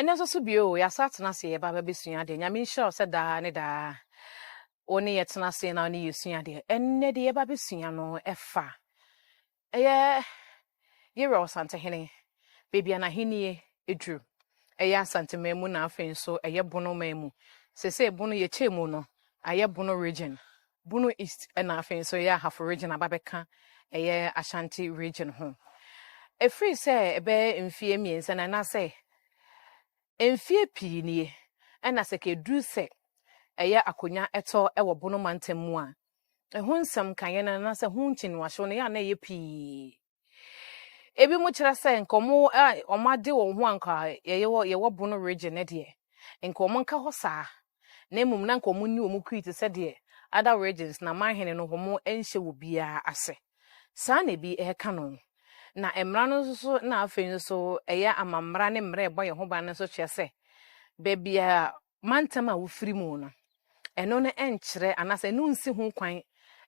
ɛnɛ nso so bio yɛasatena se yɛba bɛbɛsua adeɛ nyame nhyɛ wo sɛ daa ne daa wo ne yɛtena se na wo ne yɛsua adeɛ ɛnnɛ de yɛba bɛsua no ɛfa ɛyɛ yɛwerɛ Asantehene baabi a n'ahennie ɛduru ɛyɛ Asantema mu na afei nso ɛyɛ Bono man mu sɛsɛ Bono yɛkyɛɛ mu no ayɛ Bono region Bono East ɛna afei nso yɛ Ahafo region ababɛka ɛyɛ Ashanti region ho ɛfiri sɛ ɛbɛyɛ mfie mmiɛnsa na nasɛ mfie pii nie ɛna sɛ kɛduru sɛ ɛyɛ akonya ɛtɔ ɛwɔ Bono mantam mu a ɛho nsɛm kanyɛ na nasɛ ho nkyinwahyew no yɛ ana yɛ pii ebi mu kyerɛ sɛ nkɔmɔ ɔmo ade wɔn ho anka yɛwɔ Bono region ne deɛ nkɔmɔ nka hɔ saa na mmom na nkɔmɔ ni wɔn kuri te sɛ deɛ other regions na manhene no wɔn nhyɛ wɔ biara ase saa na ebi ɛka no na mmara no nso na afei nso ɛyɛ amammara ne mmara ɛbɔ yɛn ho ban no nso kyerɛ sɛ baabi a mantam a wofiri mu no ɛno no ɛnkyerɛ anaasɛ ɛno nsi ho kwan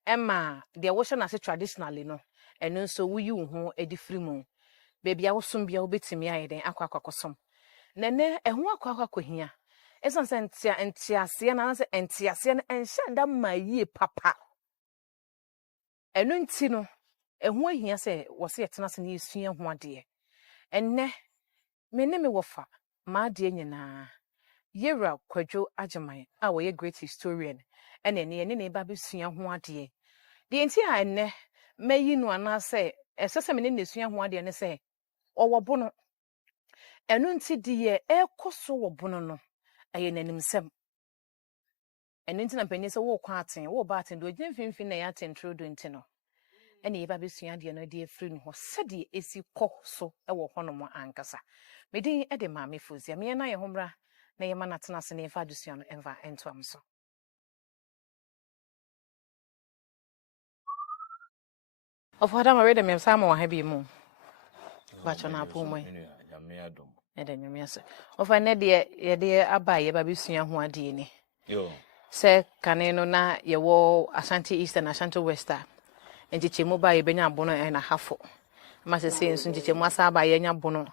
ɛma deɛ wɔhyɛ n'ase traditionally no ɛno nso woyi wo ho adi firi mu baabi a wosom bia wobɛtumi ayɛ den akɔ akɔsom na nɛ ɛho akɔ akɔhia ɛsan sɛ nteaseɛ na anaasɛ nteaseɛ no ɛnhyɛ da ma yie papa ɛno nti no ɛho ahia sɛ wɔsɛ yɛtena se ne yɛsua ho adeɛ ɛnnɛ me ne me wɔfa maadeɛ nyinaa Yɛwura Kwadwo Agyeman a wɔyɛ great historian ɛna ɛne yɛne ne ba bɛsua ho adeɛ deɛ nti a ɛnnɛ mayi no anaasɛ ɛsɛ sɛ me ne ne sua ho adeɛ ne sɛ ɔwɔ Bono ɛno nti deɛ ɛkɔ so wɔ Bono no ɛyɛ n'animsɛm ɛno nti na mpanyin sɛ wɔrekɔ aten wɔreba aten do ogyina mfimfini na ɛyɛ atentoro do nti no ɛna yɛba bɛsua adeɛ no de afiri no hɔ sɛdeɛ ɛsi kɔ so ɛwɔ hɔnom ankasa medin ɛde maame Fozia meyɛ na yɛ ho mmra na yɛma no atena ase na yɛmfa adesua no ɛmfa ɛntoam so ɔfo adam awɛdɛ mɛmsa ma wɔ ha bi mu bakyɛ no apo mu ɛdɛ nyame ase ɔfa nnɛ deɛ yɛde aba yɛba bɛsua ho adeɛ ni sɛ kane no na yɛwɔ Ashanti East and Ashanti West a nkyɛkyɛmu ba yɛbɛnya Bono ɛna Ahafo ma sɛ sɛ nso nkyɛkyɛmu asa aba yɛnya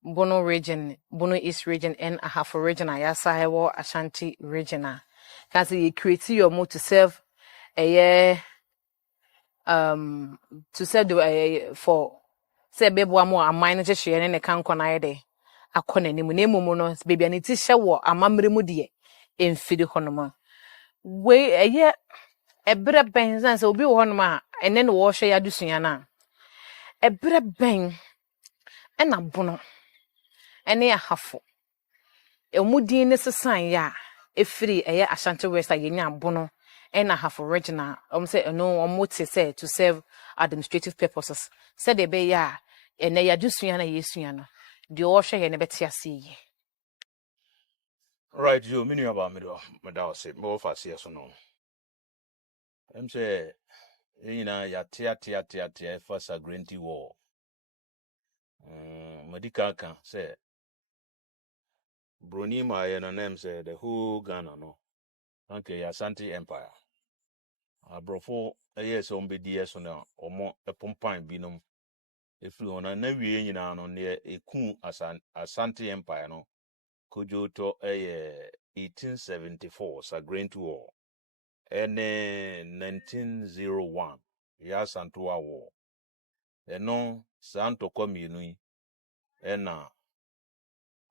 Bono region, Bono East region, and Ahafo region. I say Ashanti region. Because you create your more to serve a to serve the for say baby one more a minor share and a can conide a conne muno baby and it is show a mamre mudie in fidi honoma. Way a year a bit bang and so be one ma and then wash ya do siana a bit bang and a Bono. Ɛne Ahafo ɛmudin ne sesan ya efiri ɛyɛ Ashanti West a yɛnya Bono ɛna Ahafo regional sɛ ɛno ɔmo te sɛ to serve administrative purposes sɛ de be ya ɛnɛ yɛadesua na yɛsua no deɛ ɔhwɛ yɛ ne bɛte ase yi right you mean about me do say mo fa se so no say ya tia for Sagrenti war medical kan say Broni my name say the whole Ghana no. Okay, Ashanti Empire. Abrofo yes on BDS on omo epompan binom. If you wanna never nyina no near a kun Ashanti Empire no. Kojo to 1874 Sagrenti War. And 1901 ya Santua War. No Santo Communui ena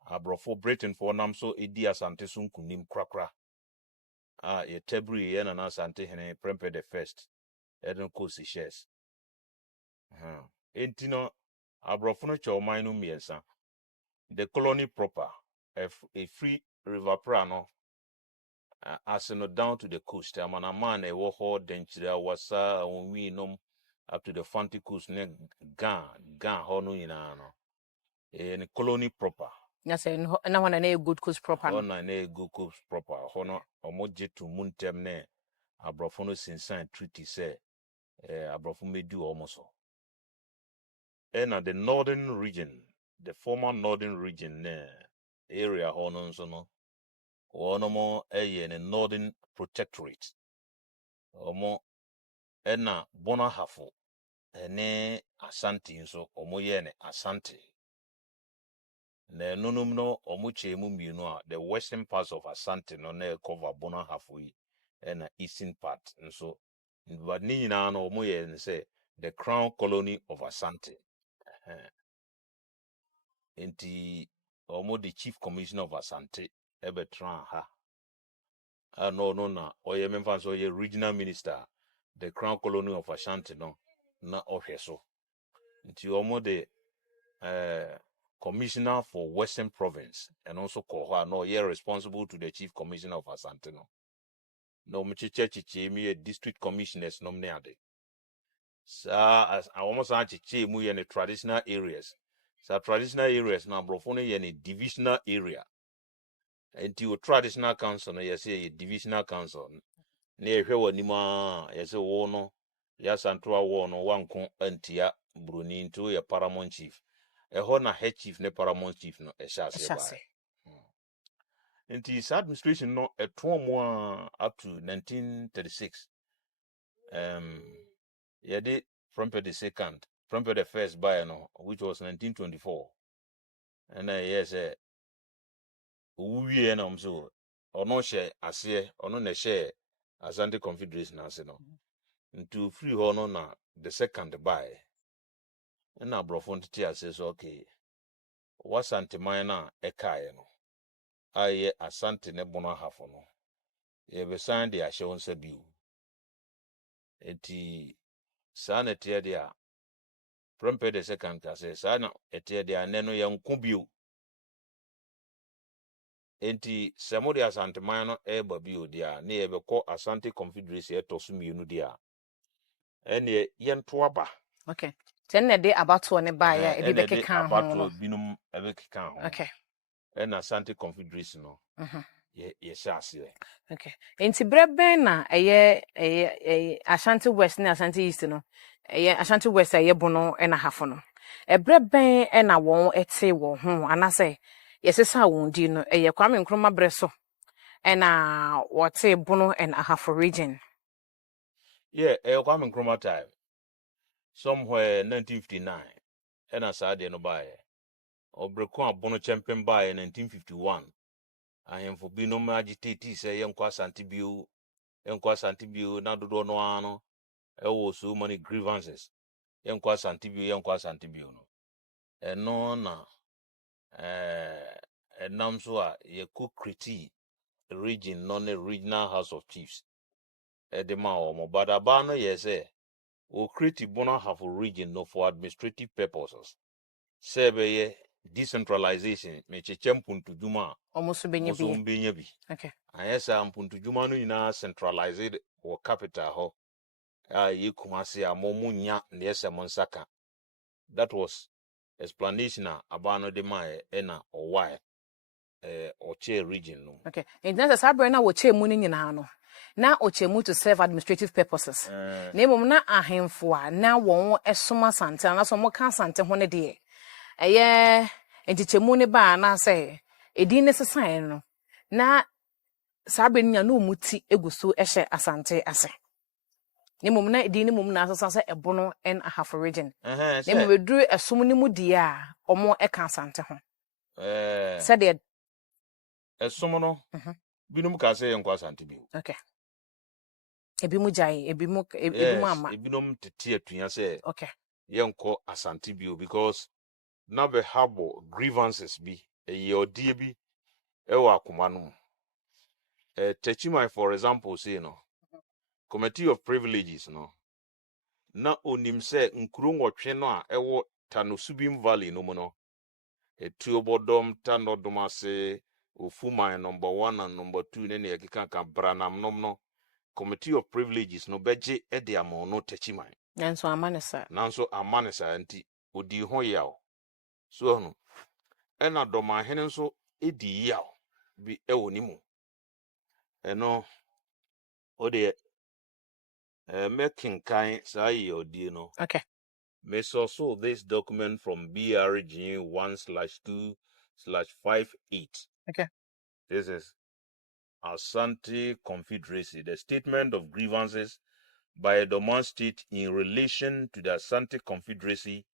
Abrofo Britain for nam so edi Asante sun kunim krakra. Ye tebri ye na Asantehene Prempeh the first. Eden kosi shares. Entino Abrofo no chawmanu miensa. The colony proper, a free river prano, aseno down to the coast. Amana man a woho denchira wasa we nom up to the Fanti coast ne gan honu inano. A colony proper. Yes, na wana na good coast proper. Ona na good coast proper. Hono omoje to muntem ne Abrofo no sinsan treaty say Abrofo medu almost. And the northern region, the former northern region area hono so no ono mo ne northern protectorate. Omo ena Bono Ahafo ne Ashanti nso omo ye ne Ashanti. Na nonum no omuche mu mienu a the western parts of Asante no na cover Bona halfway and the eastern part. And so but ni nyinaa no omu ye say the crown colony of Asante. Enti omu the chief commissioner of Asante ebetran ha. No na oye memfa so ye regional minister the crown colony of Asante no na ohwe so. Nti omu the commissioner for Western Province and also Kohwa no ye responsible to the chief commissioner of Asante no. No mchiche mi district commissioners nominate. Sa as almost chiche mu ye traditional areas. Sa traditional areas na brofone ye divisional area. Enti traditional council no ye say divisional council. Na ehwe wanima ye say wo no ya santoa wo no wanko antia bruni nto ye paramount chief. Eho na head chief ne paramount chief no ehya ase. Nti his administration no up to 1936. Yede Prempeh the second, Prempeh the first by no, which was 1924. And yes, we and so or no share as ye or no share Asante Confederation as no. Into free honor na the second by. And now Brofonte says okay. What's anti-minor ekaye no? Aye Asante ne bono hafo no. Ye be signed the assurance bill. Eti sana tia dia Prempeh the second kase sana etia dia neno yankubio. Enti semodi Asante Mano eba bio dia ne ebeko Asante Confederacy etosu mienu dia. Ene yentoaba. Okay. Then na de abato ne ba ya ebi bekeka ho abato binum ebekeka ho. Okay. Ena Asante Confederacy no. Ye shase. Okay. Enti breben na eye Ashanti West na Ashanti East no. Eye Ashanti West eye bono na hafo no. Breben na won ete wo ho anase yesesa won di no eye Kwame Nkrumah breso na wote bono na hafo region. Yeah, Kwame Nkrumah time. Somewhere 1959. Ena saade no bae. Obreko abono champion bae 1951. Ahemfo binom agitate say yenko Asante bio na dodo no ano. Ewo so many grievances. Yenko Asante bio no. Eno na enam so a ye ko kriti region no ne regional house of chiefs. Edema omo badaba no ye say o kriti bona half region no for administrative purposes. Sebe ye decentralization me chechempuntu juma Almost benye bi. Okay. Ayesa mpuntu juma no nyina centralized or capital ho. Ye Kumasi amomu nya nese monsaka. That was explanation abano de mae ena or why Oche region no. Okay. And then the sabre na woche mu ni nyina no. Na oche mu to serve administrative purposes. Na emom na ahemfo a na won esoma Asante na so mo ka Asante ho ne de. Eye entichemu ne ba na say edin ne sesan no. Na sabre nya no muti eguso ehye Asante ase. Ne mum na edin ne mum na asasa say ebono en ahafo region. Ne mum beduru esom ne mu die a omo eka Asante ho. Said the esom no. Binum ka say yenko Asante bi. Okay. Ebi mu jai, ebi mu ama. Ebinom tete atunya say okay. Yenko Asante bi because na be habo grievances bi ye odie bi ewa akoma no. Techimai for example say no. Committee of Privileges no. Na onim se nkuru nwotwe no a ewo Tanosubim Valley no mu no. Etuobodom Tanodomase Ofumai number 1 and number 2 ne ekeka ka Branam no. Committee of Privileges no beje ediamo no Techimai. Nanso amanesa anti odi ho yaw. So no. Ena doma hene nso edi yaw bi ewo ni mu. Eno ode making kind say odi no. Okay. May so this document from BRG 1/2/58. Okay. This is Asante Confederacy, the statement of grievances by Edoman State in relation to the Asante Confederacy,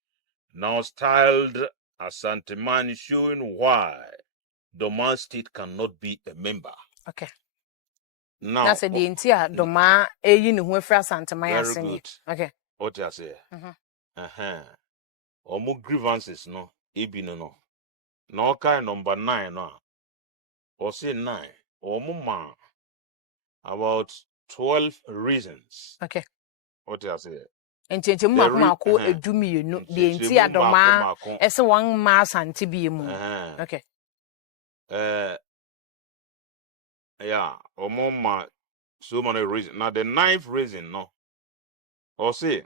now styled Asante Man showing why Doma State cannot be a member. Okay. Now, That's the entire Doma eyi ne ho afra Asante Man very aseni. good. Okay. What you say? Omo grievances no, ebino no. No kind number 9 no. Or say 9. Omo man about 12 reasons. Okay. What you say? Ncheche mu mako edumienu the entire Doma ese wan ma Asante bi mu. Okay. Yeah, omo man so many reasons. Now the 9th reason no. Or say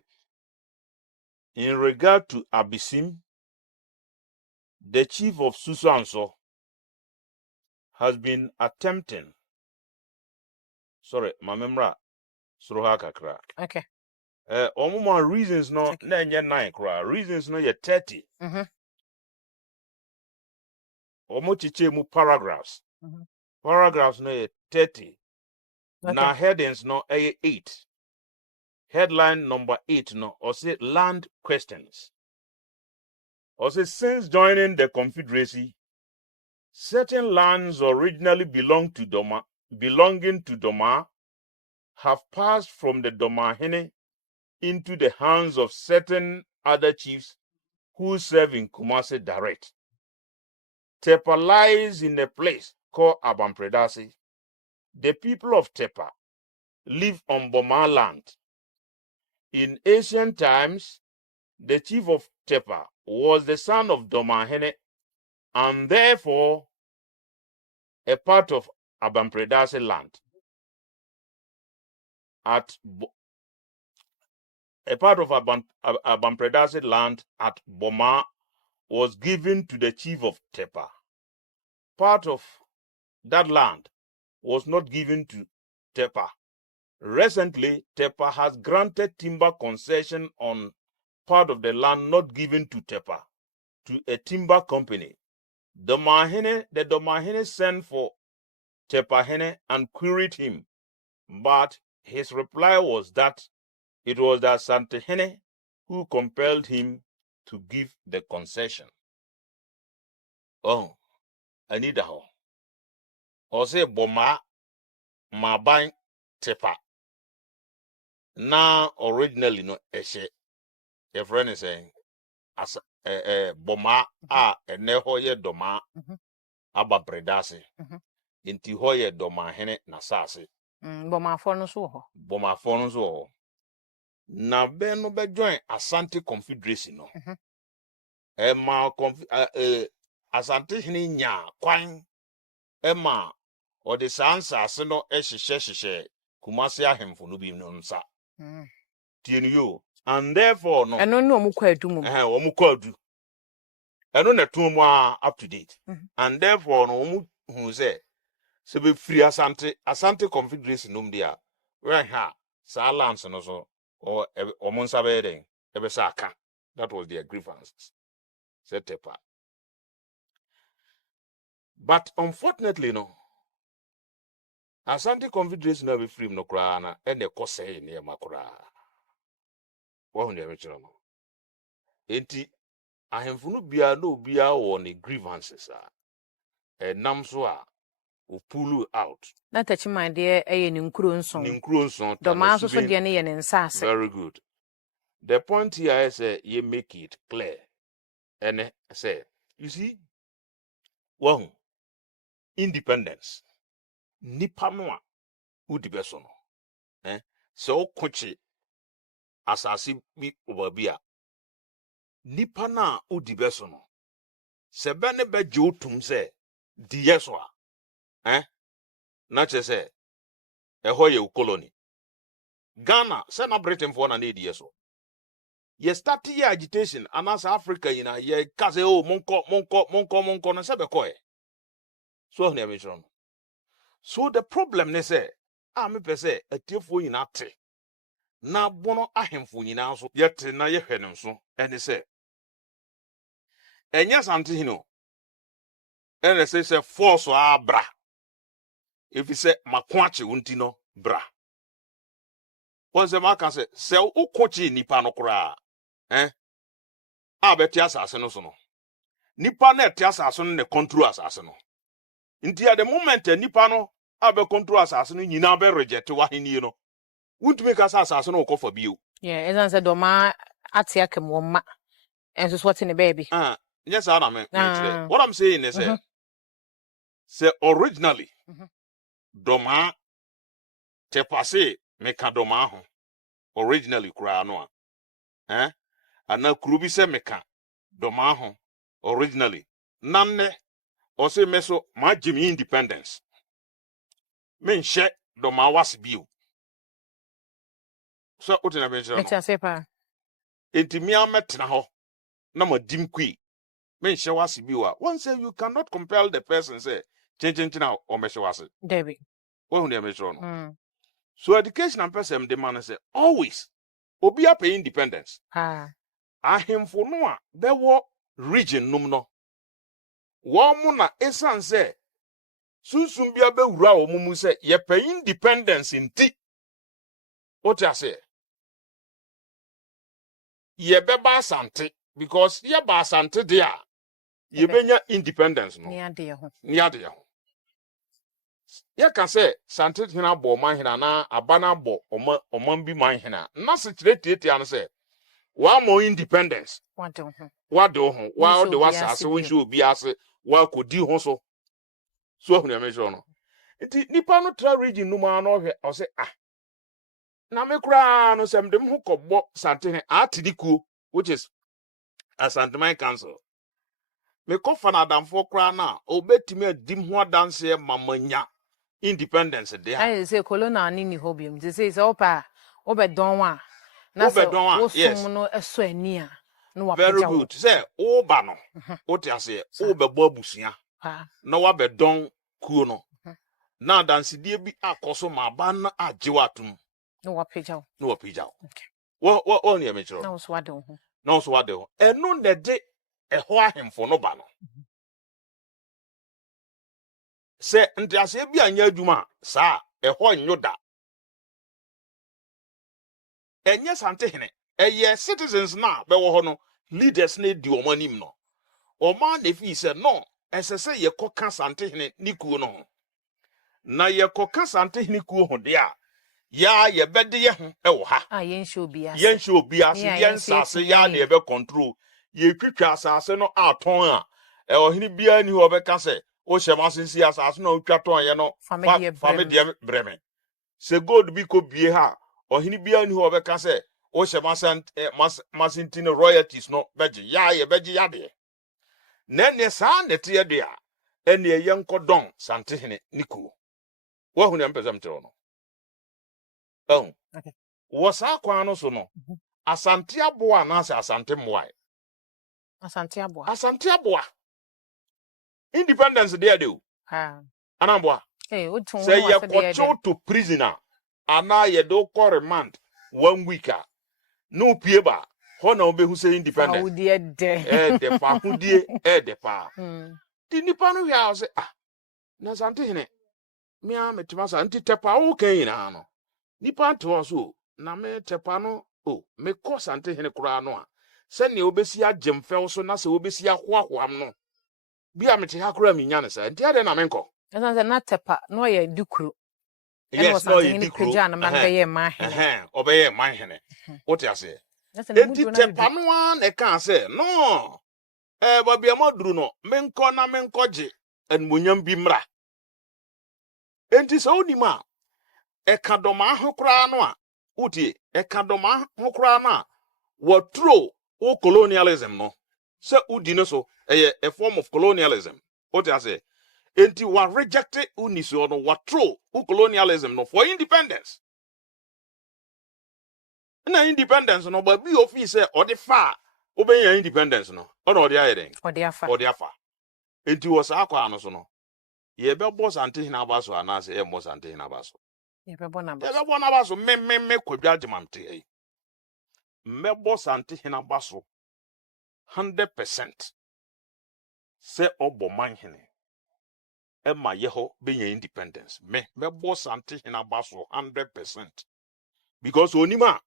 in regard to Abisim, the chief of Susanso has been attempting. Sorry, my memory. Suruha kakra. Okay. Omuma reasons no na nye 9 kra. Reasons no ye 30. Omo chiche mu paragraphs. Paragraphs no ye 30. Na headings no 8. Headline number 8 no or say land questions. Or say since joining the Confederacy, certain lands originally belonging to Doma have passed from the Domahene into the hands of certain other chiefs who serve in Kumasi direct. Tepa lies in a place called Abampredasi. The people of Tepa live on Boma land. In ancient times, the chief of Tepa was the son of Domahene and therefore a part of Abampredasi land. A part of Abampredasi land at Boma was given to the chief of Tepa. Part of that land was not given to Tepa. Recently, Tepa has granted timber concession on part of the land not given to Tepa to a timber company. The Domahene sent for Tepahene and queried him, but his reply was that it was the Asantehene who compelled him to give the concession. Oh, I need a home. Or say Boma Maban Tepa. Now originally no eshe. Your friend is saying as Boma eneho ye Doma aba Bredasi. Inti hoye Domahene na sase. Boma for no so ho. Boma for no so. Na be no be join Asante Confederacy no. Ema Asante hini nya kwan ema o de sansase no ehyehyehye Kumasi ahemfo no bi no nsa. Tienu yo. And therefore no. Eno no omu kwa adu mu. Omu kwa adu. Eno na tu mu up to date. And therefore no omu hu say se be free Asante Confederacy no dia. We ha sa lands no so or omu nsa be den e be sa aka. That was their grievances. Said Tepa. But unfortunately no Asante Confederacy no be free no kra na e ne kose ne ma kra. Wo hu ne me chiro no. Enti ahemfo no bia no bia wo ne grievances nam so a o pull out. Na tachiman de eye ne nkuro nson. Ne nkuro nson. Doma so de ne ye ne nsase. Very good. The point here is you make it clear. And say, you see, well, independence. Nipa noa who the best no. So kochi asasi bi obabia. Nipa na who the best no. Sebe ne be jotum se di yeswa. Na che se eho ye ukoloni. Ghana, se na Britain for na need yeso. Ye start ye agitation anas Africa ina ye kaze o monko na sebe koe. So ne me chron. So the problem ne say me pese atiefo ina te. Na bono ahemfo ina so yete na ye hwene so ene say enya sante hino. Ene say force abra. If you say makwache unti no bra. Once maka se ukochi nipa no kura. Abeti asase no so no. nipa na ɛte asase no ne control asase no nti at the moment nipa no abe control asase no nyina be reject wahenie no wuntumi ka asase no kofa bio yeah ezan say do ma ate akem wo ma enso so what in the baby yes na me kire what I'm saying is say originally doma te passe me ka doma ho originally kura no ana kuru bi se me ka doma ho originally nanne o se me so ma jimi independence me nhye doma was bio so utina be nchira no Echa sepa enti mi ametena ho na ma dim kui me nhye was bio a one say you cannot compel the person say chenchen o me hye was David wo hu ne me chiro no so education and person the man say always obi pay independence ahemfo no a bewo region num no wo mu na esan say sunsun bia bewura wo mu say ye pay independence nti what you say ye beba asante because ye ba asante dia ye benya independence no ni ade ho ye ka say sante hina bo man hina na abana bo oman bi man hina na se tiretietia no say wa mo independence wado ho wa de wasase won hye obi ase wa kodi ho so ahunu ya mejo no nti nipa no tra region no ma no hwe o se na me kura no sem dem ho kobbo sante he atidikuo which is Asante Man Council me ko fa na adamfo kura na obetimi adim ho adanse mamanya independence there I say colonel ni hobium they say opa obedon wa na so yes no eso ani a no wa very good say oba no wote ase obebo abusua na wa bedon kuo no na adanse die bi akoso ma ba na ajewatum no wa pejaw okay wo ne me chiro na so wade ho na so wade ho enu ne de eho ahemfo no ba no se ntiase bi anya adwuma saa eho nyoda enye sante hene eye citizens na bewo ho no leaders na di omanim no oma na fi se no esese ye koka sante hene nikuo no na ye koka sante hene kuo ho de a ya ye bede ye ho ewo ha yen show biase yen sase ya na ye be control ye twitwa asase no aton a ohini bia ni ho be ka se o hyemasensi asase no twatwa ton ye no famedie breme se god bi ko bie ha ohini bia ni ho be ka se o hyemasentin royalties no beje ya ye beje ya de nenne sa nete ye de a ene ye nkodon sante hene niku wa hu ne mpezam tero no okay wo sa kwa no so no asante aboa na asante moai asante aboa independence there do anamboa say ye ko to prisoner ana ye do ko remand 1 week no pieba ho na obehu say independence de pa hudie de pa ti nipa no hia say na sante hene me a metima sa nti tepa wo kan yina no nipa to so na me tepa no me ko sante hene kura no a se ne obesi agemfew so na se obesi ahoahoam no bia mete ha kura minya ne sa nti ade na menko esanse na tepa no ye dukuru yes no ye dukuru peja na man be ye ma hene obeye man hene what you say enti tepa no an e kan say no babia moduru no menko na menkoje enmunyam bi mra enti so onima e kadoma ho kura no a utie e kadoma ho kura na what throw o colonialism no se udi no so a form of colonialism what you say enti wa reject uniso no what throw o colonialism no for independence na independence no ba bi office say odifa obenya independence no ono odi ayeden odiafa enti wo sa akwa no so no ye be boss ante hina baso anase ye boss ante hina baso ye be bona baso me kwadwa demamte yi me boss ante hina baso 100% se obo man hene ema yeho benya independence me boss ante hina baso 100% because onima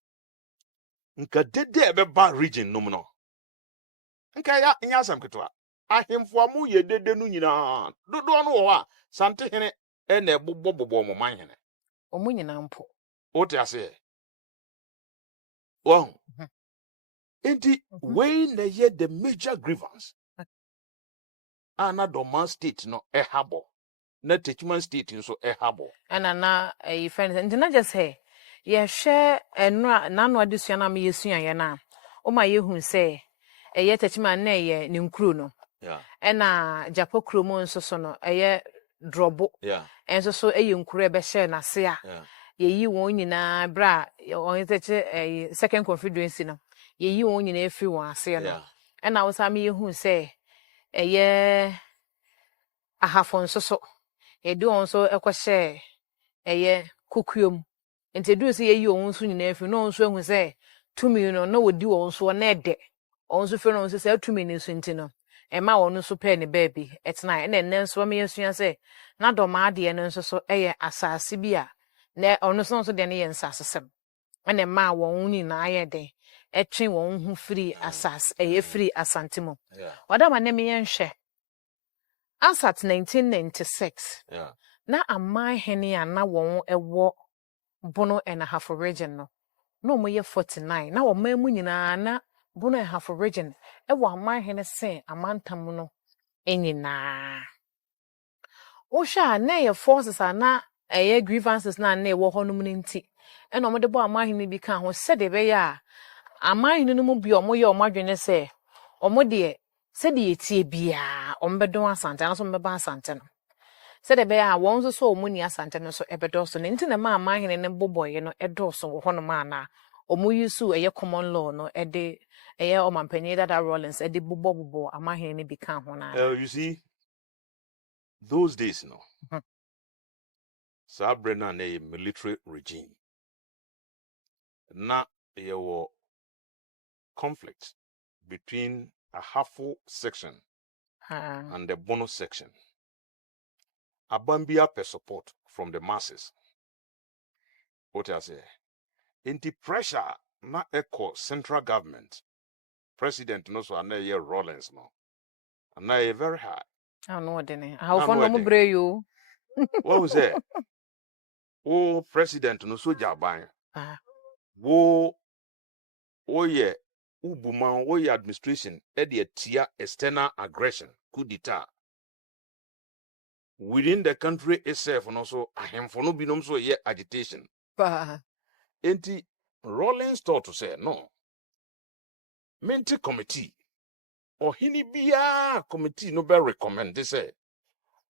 nka dede ebe ba region num no nka ya nya asam ketwa ahemfo amu ye dede no nyina dodo no wo a sante hene e na ebobo mo man hene omu nyina mpo wote ase wo Mhm. enti we na ye the major grievance ana Doma state no ehabo na Techiman state nso ehabo ana na friend nti na just say ye hwe enra na no adesua na me yesua ye na o ma ye hu say eye Techiman na ye ne nkuru no yeah ena Japo kromo nso so no eye drobo yeah enso so eye nkuru ebe share na se a yeah ye yi won nyina bra on teche second confederacy no ye yi won nyina efi won ase no yeah ena wo sa me ye hu say eye ahafo nso so ye do on so ekwohye eye kukuom nti do se ye yi won so nyina efi no nso ehu say tumi no na wodi won so na ede on so fe no nso say tumi ni so nti no ema won so pe ne baabi etena na enne nso me yesua say na Doma de no nso so eye asase bi a na ono so nso de ne ye nsasesem na ma won nyina aye de etwe won hu free asase eye free asantemo yeah wadama ne me yenhwe asat 1996 yeah na amai hene a na won ewo bono and a half region no no mo ye 49 na wo mamu nyina na bono and half region ewo amai hene se amantam no enyina wo hwa na ye forces na eye grievances na ewo ho no mu nti e no mo de bo amai hene bi kan ho se de be ya amai hene no mu bi omo ye omo adwene se omo de se de etie bia ombedon asante na so mbeba asante no se de be ya won so so omuni asante no so ebedo so nti na ma amahene ne boboye no edo so wo hono ma na omu yusu eye common law no ede eye omampanyi Dada Rawlings ede bobo amahene ne bi kan ho na you see those days no Mhm. Sabrina na military regime na ye wo conflict between a Ahafo section and the Bono section. Abambia per support from the masses. What I say? In the pressure na echo central government, president no so na ye Rawlings no. And na ye very hard. I know de ne Na how for no no mo wedding. bre yo What was that? Oh, president no so jaban. ah Wo ye ubuma wo ye administration e de tia external aggression coup d'etat within the country itself and also ahemfo no binom so ye agitation pa enti Rawlings thought to say no menti committee or hini bia committee no be recommend they say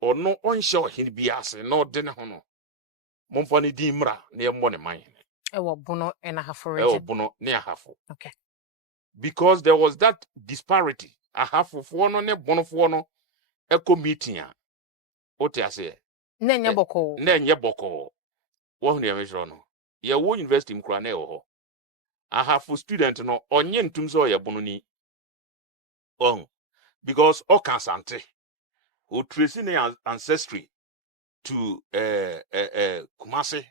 or no onhye hini bia se no de ne ho no momfa ne di mra na ye mbɔ ne man ewo bono and a half e region obono ne ahafo okay because there was that disparity ahafofo no ne bonofo no eco meeting a ote ase na nya boko na enye boko wo hu ne me no ye wo university mkura na e wo ho ahafo student no onye ntum so ye bono ni oh because o kan sante o trace ne ancestry to Kumasi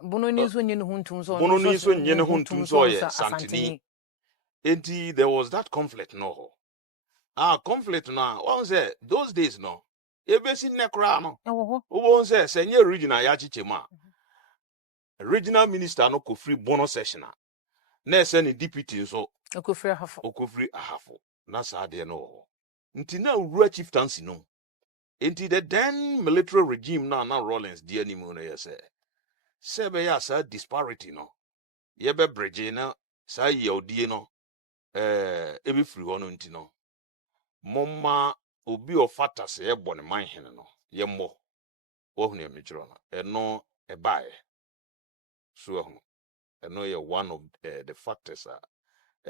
bono ni so nyi no huntum so bono ni so nye ne ho huntum ntum so ye asanteni santeni enti there was that conflict no conflict na one say those days no ebesi nekra no ewo ho wo say senye regional ya chichema regional minister no ko free bonus session na ese ne deputy nso ekofre hafo okofri ahafo na sa de no nti na uru chieftaincy no enti the then military regime na Rawlings die ni mu no yese sebe ya sa disparity no ye be bridge na sa yodie no ebi free ho no nti no momma obi ofata se ye bɔ ne man hene no ye mmɔ wo hu ne mejiro no eno ebae so hu eno ye one of the factors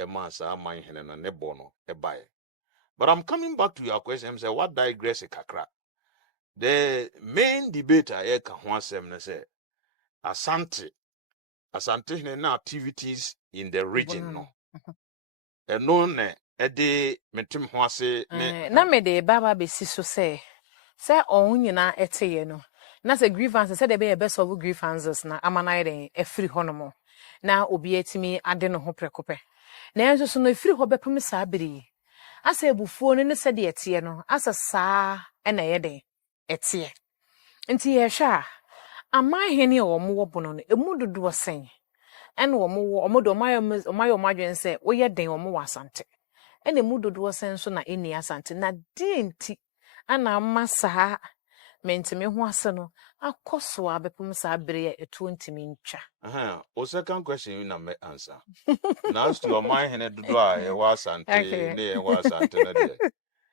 ma sa man hene no ne bɔ no ebae. But I'm coming back to your question. Say what digress kakra. The main debater here can one sem say Asante na activities in the region no. And no ne ede metim ho ase ne na me de baba be si so say on nyina eteye no na say grievances say de be best of grievances na amana den efiri honomo na obi etimi ade no ho prekope na enso so no efiri ho bepem sa abiri asa ebufuo no ne se de etie no asa saa na ye den etie nti ye hwa a amahene a omo wo bono no emu dodo sen ene omo do omadwen se wo ye den omo wasante ene emu dodo sen so na eni asante na di nti ana masa mentime ho ase no akoso abepum sa bere eto ntimi ntwa o second question you na me answer now to your mind hene dodo a ye wasante ne ye wasante na de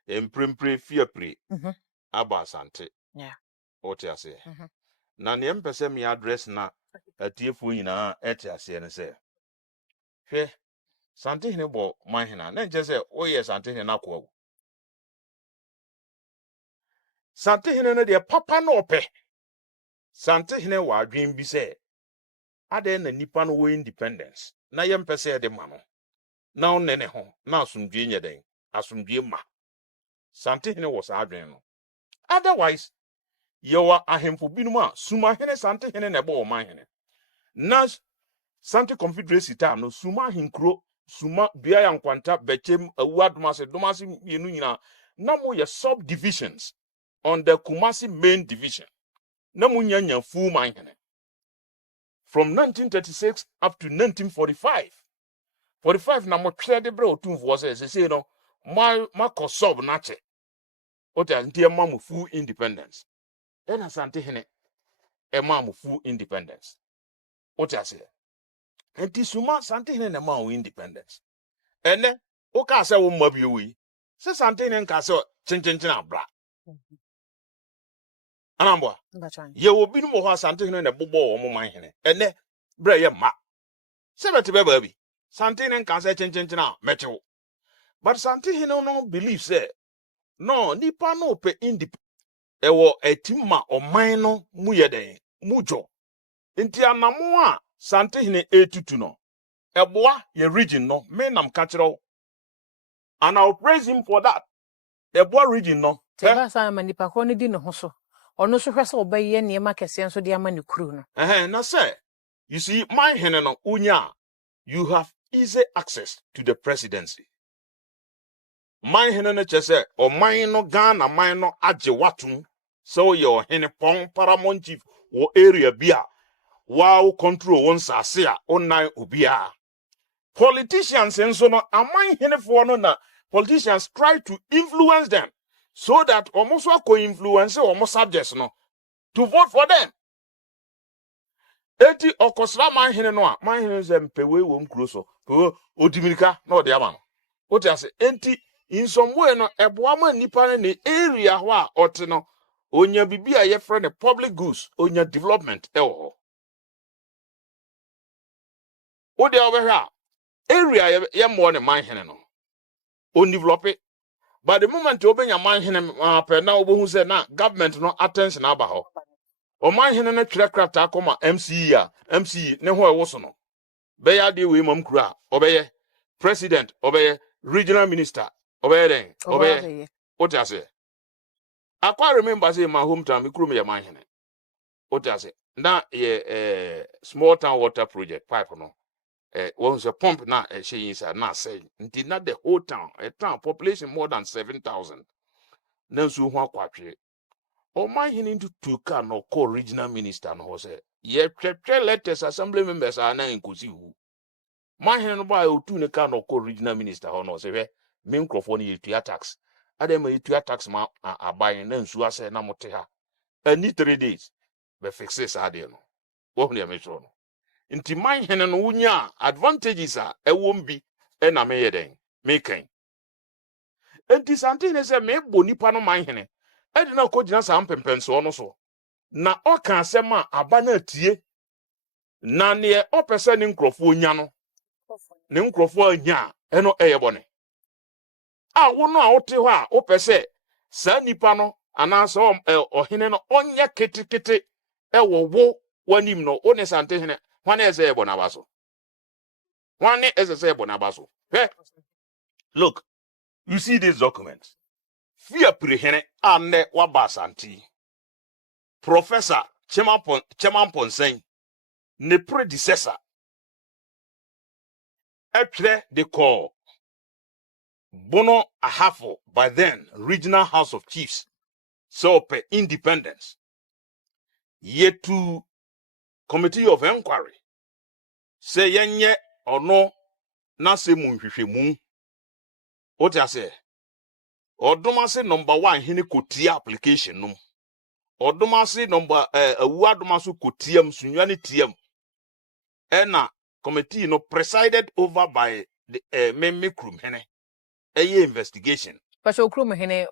emprempre fiapre aba asante yeah what you say na ne mpese me address na atiefo nyina ete ase ne se hwe sante hene bo man hena na nje se o ye sante hene na ko sante hene no de papa na ope sante hene wa adwen bi se ade na nipa no wo independence na ye mpese de ma no na onene ho na asumdwe nye den asumdwe ma sante hene wo sa adwen no otherwise yewa ahemfo binuma suma hene sante hene na bo man hene na sante confederacy ta no suma hinkro suma bia ya nkwanta bechem awu domase yenu nyina na mo ye sub divisions on the Kumasi main division na mo nyanya full man hene from 1936 up to 1945 45 na mo twede de bre otumfo se no ma ko sub na che ota ntie ma mo full independence na sante hene ma mo full independence ota se enti suma sante hene na ma wo independence ene o ka se wo mma bi wi se sante hene nka se chinchin abra anambo ye wo binu mo ho sante hene na bobo wo mo man hene ene bra ye ma se bete be ba bi sante hene nka se chinchin a mechewo but sante hene no believe say no nipa no pe independent ewo etimma oman no mu ye den mujo enti anamo a sante hene etutu no eboa ye region no me nam ka kiro and I'll praise him for that eboa region no teba sa manipa ko ne di ne ho so ono so hwese obaye niema kese nso de ama ne kuru no na say you see my hene no unya you have easy access to the presidency my hene no chese o man no Ghana man no age watum so your hene pon paramount chief wo area bia wow control one sase a online obia politicians enso no amman henefo no na politicians try to influence them so that almost ko influence almost subjects no to vote for them eti okosra man hene no a man hene se mpewe wo nkuro so odimirika na ode ama no oti ase enti in some way no eboa ma nipa ne area ho a ote no onya bibia ye frɛ ne public goods onya development ewo ode obehwa area ye mo ne man hene no on develop it but the moment obenya man hene pe na obohu se na government no attention aba ho o man hene no twere krata akoma MC ne ho ewo so no be ya de we mam kura obeye president obeye regional minister obeye den obeye otiase akwa remember say my hometown me kuro me man hene otiase na ye small town water project pipe no was a pump na she is na say nti na the whole town a town population more than 7,000 na so ho akwatwe o man hin into two car no call regional minister no say ye twetwe letters assembly members are na nkosi hu man hin no ba o two ne car no call regional minister ho no say we me nkrofo no ye tua tax adem ye tua tax ma aban na nsu ase na mote ha ani 3 days be fix it ade no wo hu ne me so no nti man hene no wunya advantages a ewombi na me yeden me kan nti sante ne se me bo nipa no man hene edi na ko gina sa mpempenso no so na o kan asema aba na tie na ne opese ne nkrofo onya no ne nkrofo anya eno eyebone a wo no a wote ho a opese sa nipa no ananso ohene no onye ketekete ewo wanim no one sante hene One is a bonabaso. One is a bonabaso. Hey, look, you see this document. Fear prehene ane wabasanti. Professor Cheman Ponsen, ne predecessor. Etre de call. Bono Ahafo, by then, Regional House of Chiefs, so per independence. Yet to Committee of Inquiry, say yenye or no, na se mu. What I say? Odomase number 1 hini kotia application no. Odomase number awadomaso kotiam sunyani tiam. Ena committee no presided over by the Meme Krum hene. Eye investigation. But so Krum hene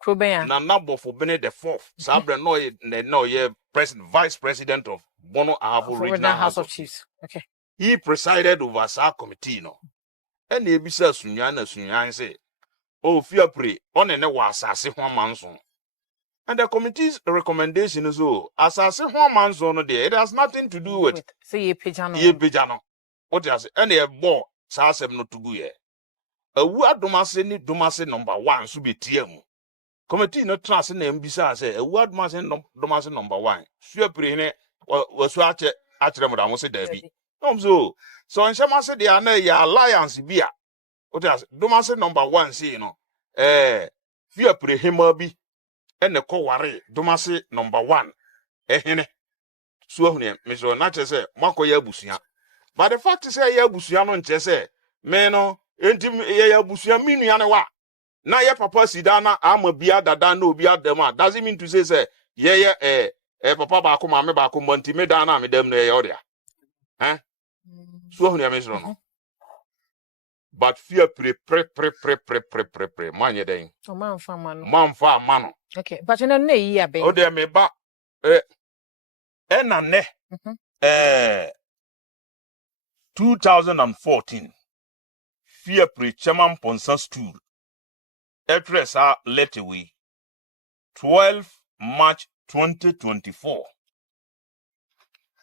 Kruben. Na nabo for Bene the fourth. Sabre no ye president vice president of Bono Ahafo Regional House of Chiefs. Okay. He presided over sa committee no. Ena ebisa sunyan say oh, fear pray on a asase one man's on. And the committee's recommendation is asase one man's on there. It has nothing to do with say pijano. Ye pijano. What you say? Any a bo sasem no to go ye. A word domase number 1 should be TM. Committee no trust in mbisa say a word domase number 1. Fear pray ne was watch atrem da mo say there be. So in shama say there na ya alliance bia. What else? Domase number 1 say no. Fear prehema bi ene ko ware domase number 1. Ehene. So hune me so na che say makoya abusua. But the fact is say ya abusua no nche say me no enti ya abusua minua ne wa. Na ye papa sidana ama bia dada na obi adem doesn't mean to say ye papa ba ko ma me ba ko monti me da na me dem na ye odia. So hune me so no. But fear pre manye den. Oh man fa mano. Man fa mano. Okay, but you know ne yi abe. O de me ba ena ne 2014 fear pre chairman Ponsan stool address let away 12 March 2024.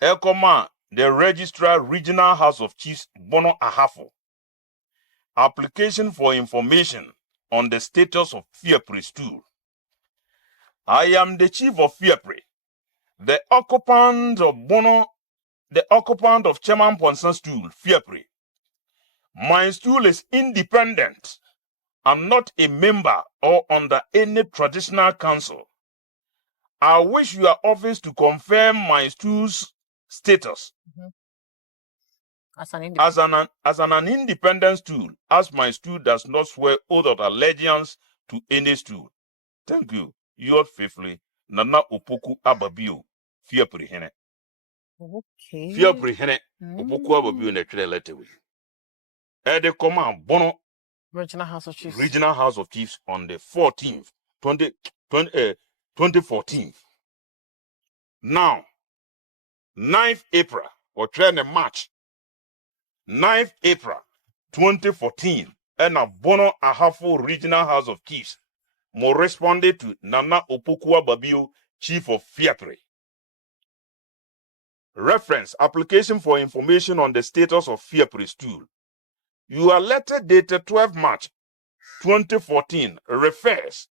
Ekoma the Registrar Regional House of Chiefs Bono Ahafo application for information on the status of Fiapre stool. I am the chief of Fiapre, the occupant of Chairman Ponsan stool, Fiapre. My stool is independent. I'm not a member or under any traditional council. I wish your office to confirm my stool's status. As an independent stool, as my stool does not swear oath of allegiance to any stool. Thank you. Yours faithfully, Nana Opoku Ababio, Fiapre hene. Okay. Fiapre hene, Opoku Ababio ne three letter we. Ede command Bono Regional House of Chiefs. Regional House of Chiefs on the 14th, 2014. Now, 9th April, or train March. 9th April 2014, and a Bono Ahafo Regional House of Chiefs more responded to Nana Opokua Babio, Chief of Fiapre. Reference application for information on the status of Fiapre stool. Your letter dated 12 March 2014 refers,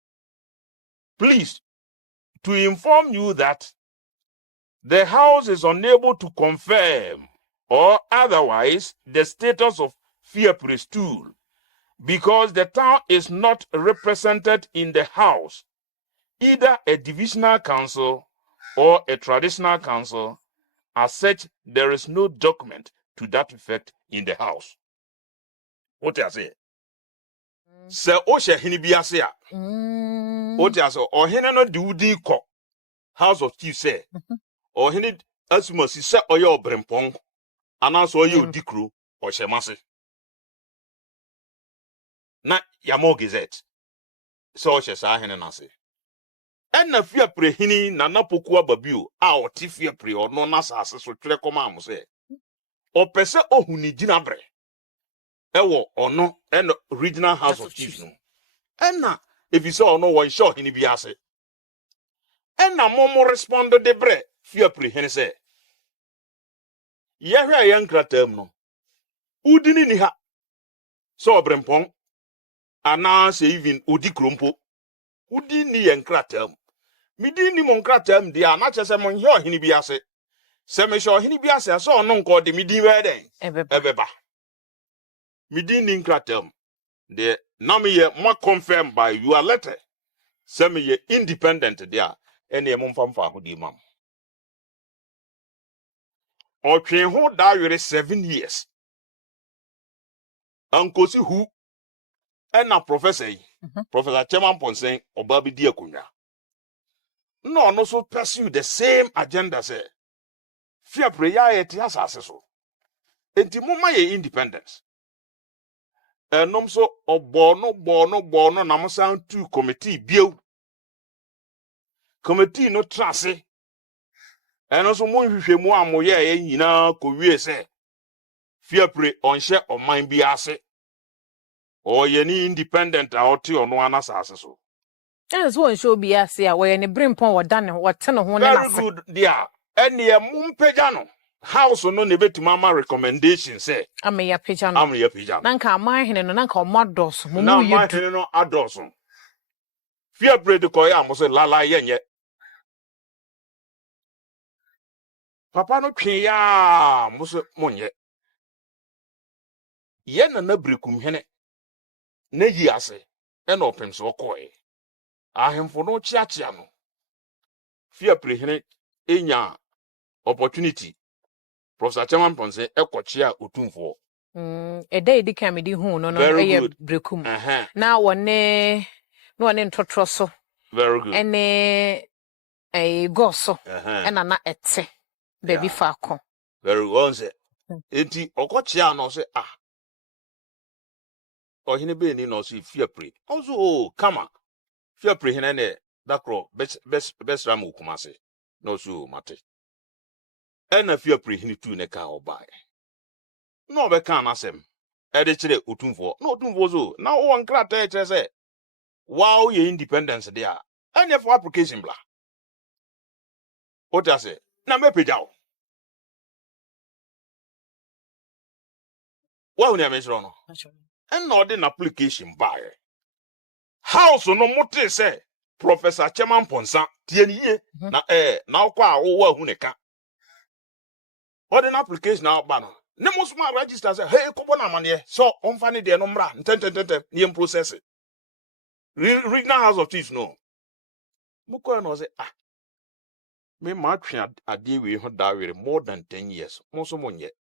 please, to inform you that the House is unable to confirm or otherwise the status of Fiapre stool because the town is not represented in the House, either a divisional council or a traditional council. As such, there is no document to that effect in the House. What I say? Sir Osha Hinibiasia. What I say? Or Hinano Dudi Cock, House of Chiefs say, or Hinid Asmus say, or your Brempong. Anaso you dikru or shemase. Na yamo gazette. So she sa hen na se. En na Fiapre hini na napokua babio a oti Fiapre or no na sase so twere koma am se. O pese ohuni ginabre. Ewo ono en Regional House of Chiefs no. En na if you saw no one sure hini biase. En na momo respond de bre Fiapre hen se. Yehwe yankratam no. Udini ni ha. So brempong. Ana se even udi krompo. Udini yankratam. Midini monkratam dia na chese mon hyo hini biase. Se me sho hini biase so no nko de midi we den. Ebeba. Midini nkratam. The now me ye more confirmed by your letter. Some ye independent there. Any mum from far who di mam. Or train who die 7 years. Uncle see who and a professor. Professor Chairman Ponsen or Bobby Diakunya. No so pursue the same agenda say. Fear prayer et has accessor. Enti muma ye independence. Enom so obono na sound to committee bio. Committee no trase. And also mo hwehwe mu amoye ye nyina ko wie se. Fear pray on share of mind be ase. Or ye ni independent out or no anasase so. That's one show be as ya where any brim pon what done what ten of one. Very good dear. Any a mumpejano. House no ne beti mama recommendation say. I'm a pigeon. I'm your pigeon. Nanka my hen and nanka modos. Now my hen no adosun. Fear pray to koya mo say la yenye. Papa no twe ya mo se monye. Ye na brekum hene. Na yi ase. E na opem so koe. Ahemfo no chiachia no. Fear pray hene enya opportunity. Professor Chairman Ponse ekochia otumfo. A day di kamedi hu no brekum. Now one no one ntotroso. Very good. Ene a goso. And na ete. Baby fako. Very well say. Enti okochia no say ohine be ni no say fear pray. Also kama. Fear pray hene ne dakro best ram kumase. No so mate. Ena fear pray hene tu ne ka obai. No be kan asem. E de kire otumfo. No otumfo so. Na o nkrata e kire say wow ye independence there. Ene for application bla. What I say? Na me page out. Wa hu mention no. And no den application buy. House no mote say Professor Chairman Ponsa tie ni ye na kwa wo hu ne ka. What an application now ba no. Ne mo smart register say hey kobo na mane so onfa ne de no mra ntententente ni process it. Regional House of Chiefs no. Muko no say me ma twa ade we ho da were more than 10 years. Mo so monye.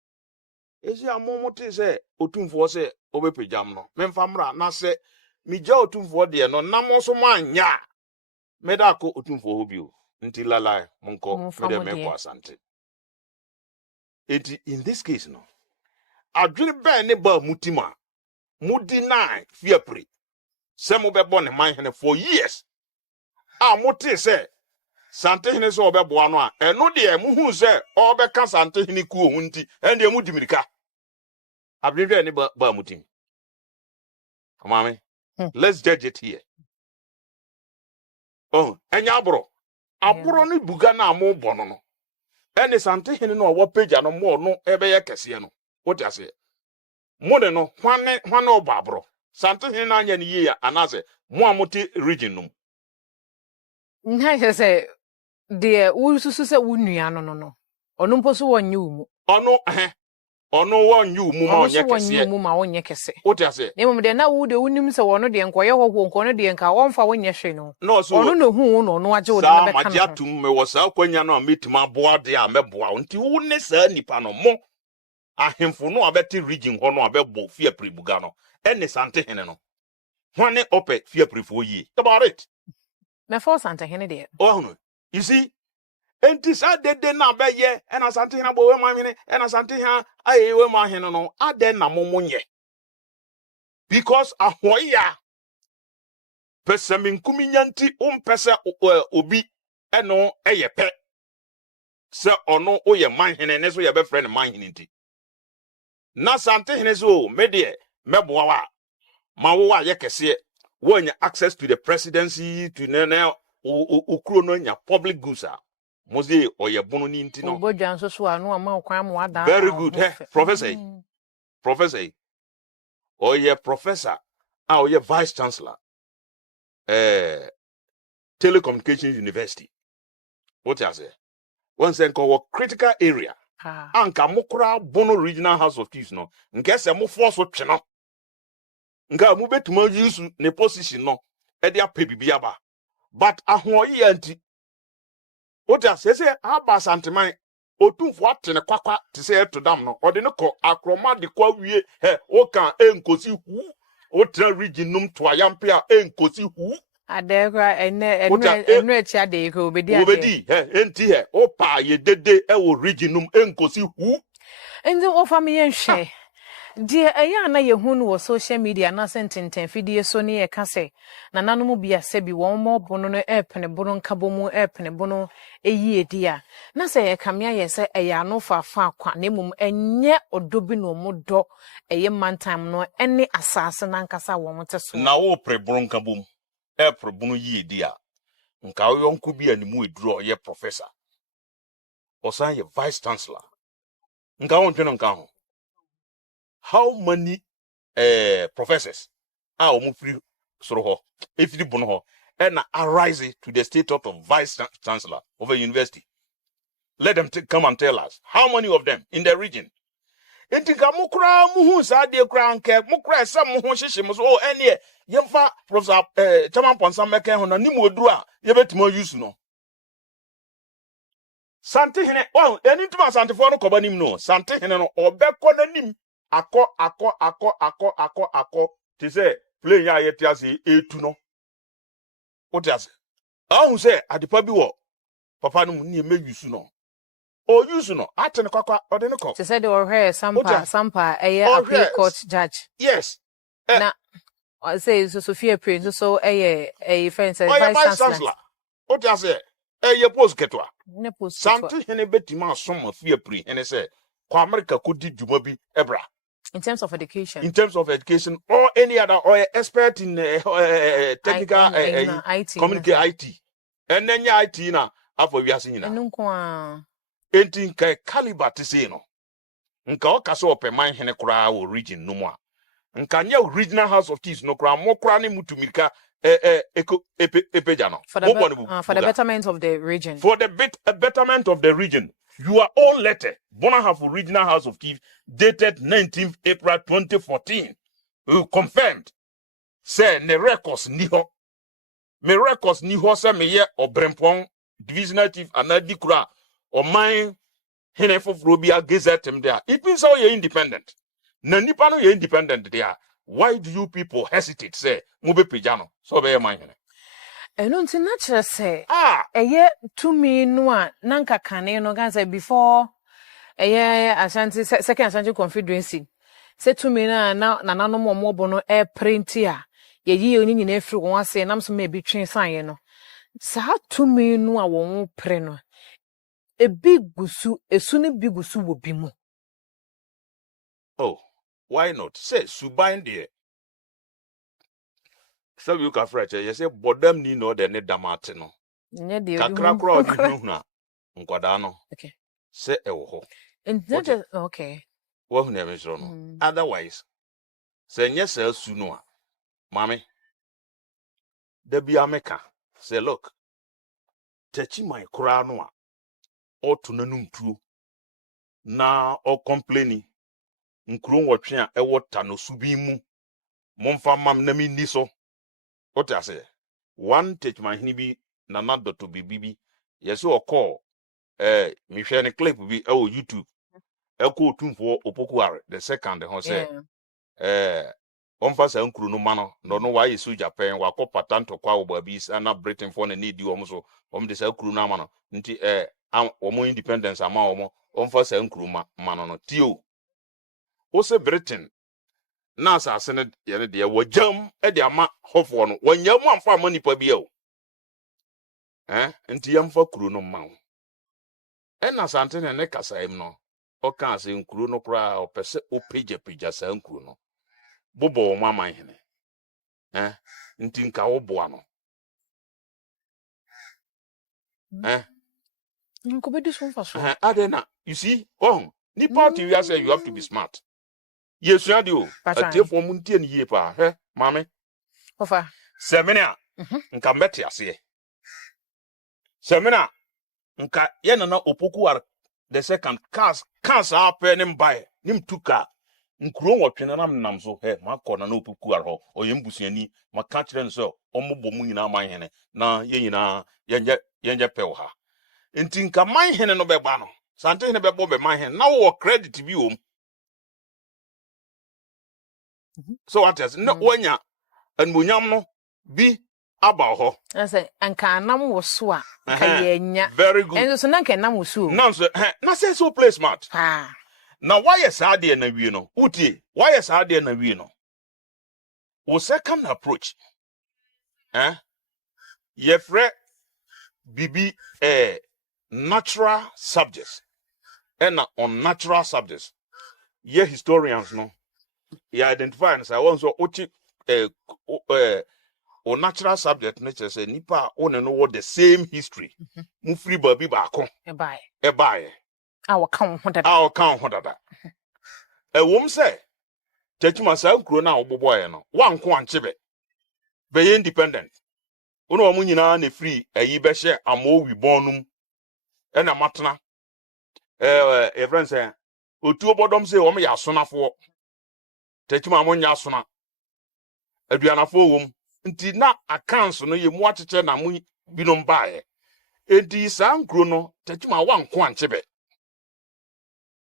Ezi amomote say otumfo say obepejam no. Me mfa mra na say mi ja otumfo de no na mo so manya. Me da ko otumfo ho bio. Nti lalai monko me de me ko asante. In this case no. Adwene ben ne ba mutima. Mudi nine fear pre. Se mo be born man hene for years. Mote say sante hene so obebo ano a eno de muhu se obeka sante hene ku ohun nti en de mu dimirika. Adwene ne ba mutim. Amame. Let's judge it here. Oh, enya abro. Abro ni buga na mo bono no. Ene sante hene no wo page no mo no ebe ye kese no. What I say? Mo de no hwane oba abro. Sante hene na anya ni ye ya anase mo amote region no. Nha say de wo susu se wo nua no. Ono mpo so wonye mu. Ono wonye mu ma onye kese. Ono mu ma onye kese. What I say? Ne mo de na wo de wonim se wono de nkoye hoho nkono de nka wonfa wonye hwe no. No so ono no hu no no age wo de na be kan. Sa majiatum me wo sa kwanya no metima boa de a meboa. Nti wo ne sa nipa no mo ahemfo no abeti region ho no abebo fie pribuga no. Ene sante hene no. Hwane ope fie prifo yi. About it. Me for sante hene de. Oh no. You see? Enti sa de na be ye ena sante hene bo we ma hene ena sante hene aye we ma hene no ade na momonye. Because ahoya pese minkumi nyanti pese obi eno eye pe se ono oye man hene ne so ye be friend man hene nti na sante hene so me de meboa wa ma wo wa ye kese wo nya access to the presidency to na okuro no nya public goods a mozi oye bono ni nti no obodwan so anu ama kwan mo ada. Very good. Professor oye professor oye vice chancellor Telecommunications University. What I say? Once then call critical area. Anka mokura bono regional House of Chiefs no. Nkese mo force o tweno. nga mu betuma use ne position no e de apɛ bibia ba but ahoyi anti ota sese aba santeman otumfo atene kwakwa te se to dam no ode ne kɔ akroma de kwa wie he o kan enkosi hu o tra region num to ayampe a enkosi hu Adekra enu echi adekra obedi he enti he o pa ye dede e wo region num enkosi hu Ndi ofa me yenhwe die eya na yehu no wo social media na sententen fidie so ne ye ka se na nanom bia se bi won mo bono no epene bono nkabomu epene bono eyie dia na se ye kamea ye se eya no fafa akwa na mum enye odobi no modo eye mantam no ene asase na nkasa wo mote so na wo pre bono nkabom epre bono yie dia nka wo yonko bi animu eduro ye professor osan ye vice chancellor nka won tweno nka ho how many professors are free soro ho ifiri bono ho and arise to the status of vice chancellor of a university. Let them come and tell us how many of them in the region. Entika mukra muhu sa de kra nke mukra sa muhu hyehye mo so ene yemfa professor chairman Ponsa meka ho na nimu oduru a yebetimo use no. Sante hene eni tuma sante fo no koba nim no sante hene no obekọ nanim akọ te say play ya yeti ase etu no what ase ahun say adepa bi wo papa no ni me use no o use no atene kwakwa ode ne ko te say the orhe sampa eye appeal court judge yes na say Sophia Prince so eye friend say vice chancellor what ase eye post ketwa ne post sante hene betima asom Sophia Prince hene say kwa America kodi dwuma bi ebra. In terms of education or any other or expert in technical IT, communicate IT. And then your IT na afọ wiase nyina. Enti nka caliber te say no. Nka o kase opeman hene kura o region no mu a. Nka nya original House of Chiefs no kura mo kura ne mutumika epeja no. For the betterment of the region. For the betterment of the region. Your own letter, Bonahaf Regional House of Chiefs, dated 19th April 2014, you confirmed, say, ne records niho. Me records niho se me ye o Brempong, Divisional Chief, Anadikura, or mine, Henefo Frobia Gazette him there. It means all you're independent. Nanipano you're independent there. Why do you people hesitate, say, Mube Pijano? So be mine. Eno nti na kire se eye tumi no a nanka kane no gan say before eye Ashanti second Ashanti Confederacy se tumi na nanom omobo no print a ye yi oni nyina afiri won ase nam so ma bi twen san ye no sa tumi no a won pre no e bigusu esu ne bigusu wo bi mu. Oh, why not? Say suban there. So you can fresh. You say bodam ni no de ne damate no. Nye de kakra kra odi hu na nkwada no. Okay. Say e wo ho. Okay. Wo hu na me so no. Otherwise, say nye say su no a. Mami. Da bia meka. Say look. Techi my kra no a. Otu na numtuo. Na o complaining. Nkuro nwotwe a e wota no subi mu. Momfa mam na mi ni so. What I say? One take my hinibi nana to bibi. Yes, or call me share a clip be YouTube. Eko tun for opokuare the second ho say onfa nkuru no mano no why is Japan wa ko patanto kwa obabis and Britain for the need you almost de say nkuru na mano nti omo independence ama omo onfa say nkuru mano no tio o say Britain na asase ne ye de wajam e de ama hofo no wanyam amfa ama nipa bia o nti yamfa kuru no ma wo e na sante ne kasa im no o kan ase nkuru no kra o pese o pija sa nkuru no bobo o mama hene nti nka wo boa no nko be dis one for so adena you see nipa to you say you have to be smart. Yes, you do. A dear for Muntian ye pa, mammy. Ofa. Semina, nka meti ase. Semina, nka yena na opoku are the second cars are penning by nim tuka. nkuro nwotwe na nam so he makọ na opuku arho oyɛ mbusuani maka kyerɛ no so ɔmobɔ mu nyina man hene na yɛ nyina yɛnyɛ pɛw ha nti nka man hene no bɛba no sante hene bɛbɔ bɛ man hene na wo credit bi wom so what is no wanya anmunyam no bi aba ho I say anka nam wo so a ka yenya very good enso so na nka nam wo so na so na say so play smart ah na why is ade na wie no utie why is ade na wie no wo second approach yefre bibi natural subjects and unnatural subjects ye historians no you identify and say one so uchi unnatural subject nature say nipa one no what the same history mu free baby baako e bai awo kan ho dada wom say techuma sa nkuro na oboboye no wanko anchebe be independent ono omu nyina na free ayi be hye amowi bonum e na matena e friend say otu obodom say wom ya asonafo techuma mo nya asona aduanafo wom nti na accounts no ye mu acheche na mu binom baaye enti sa nkuro no techuma wanko anchebe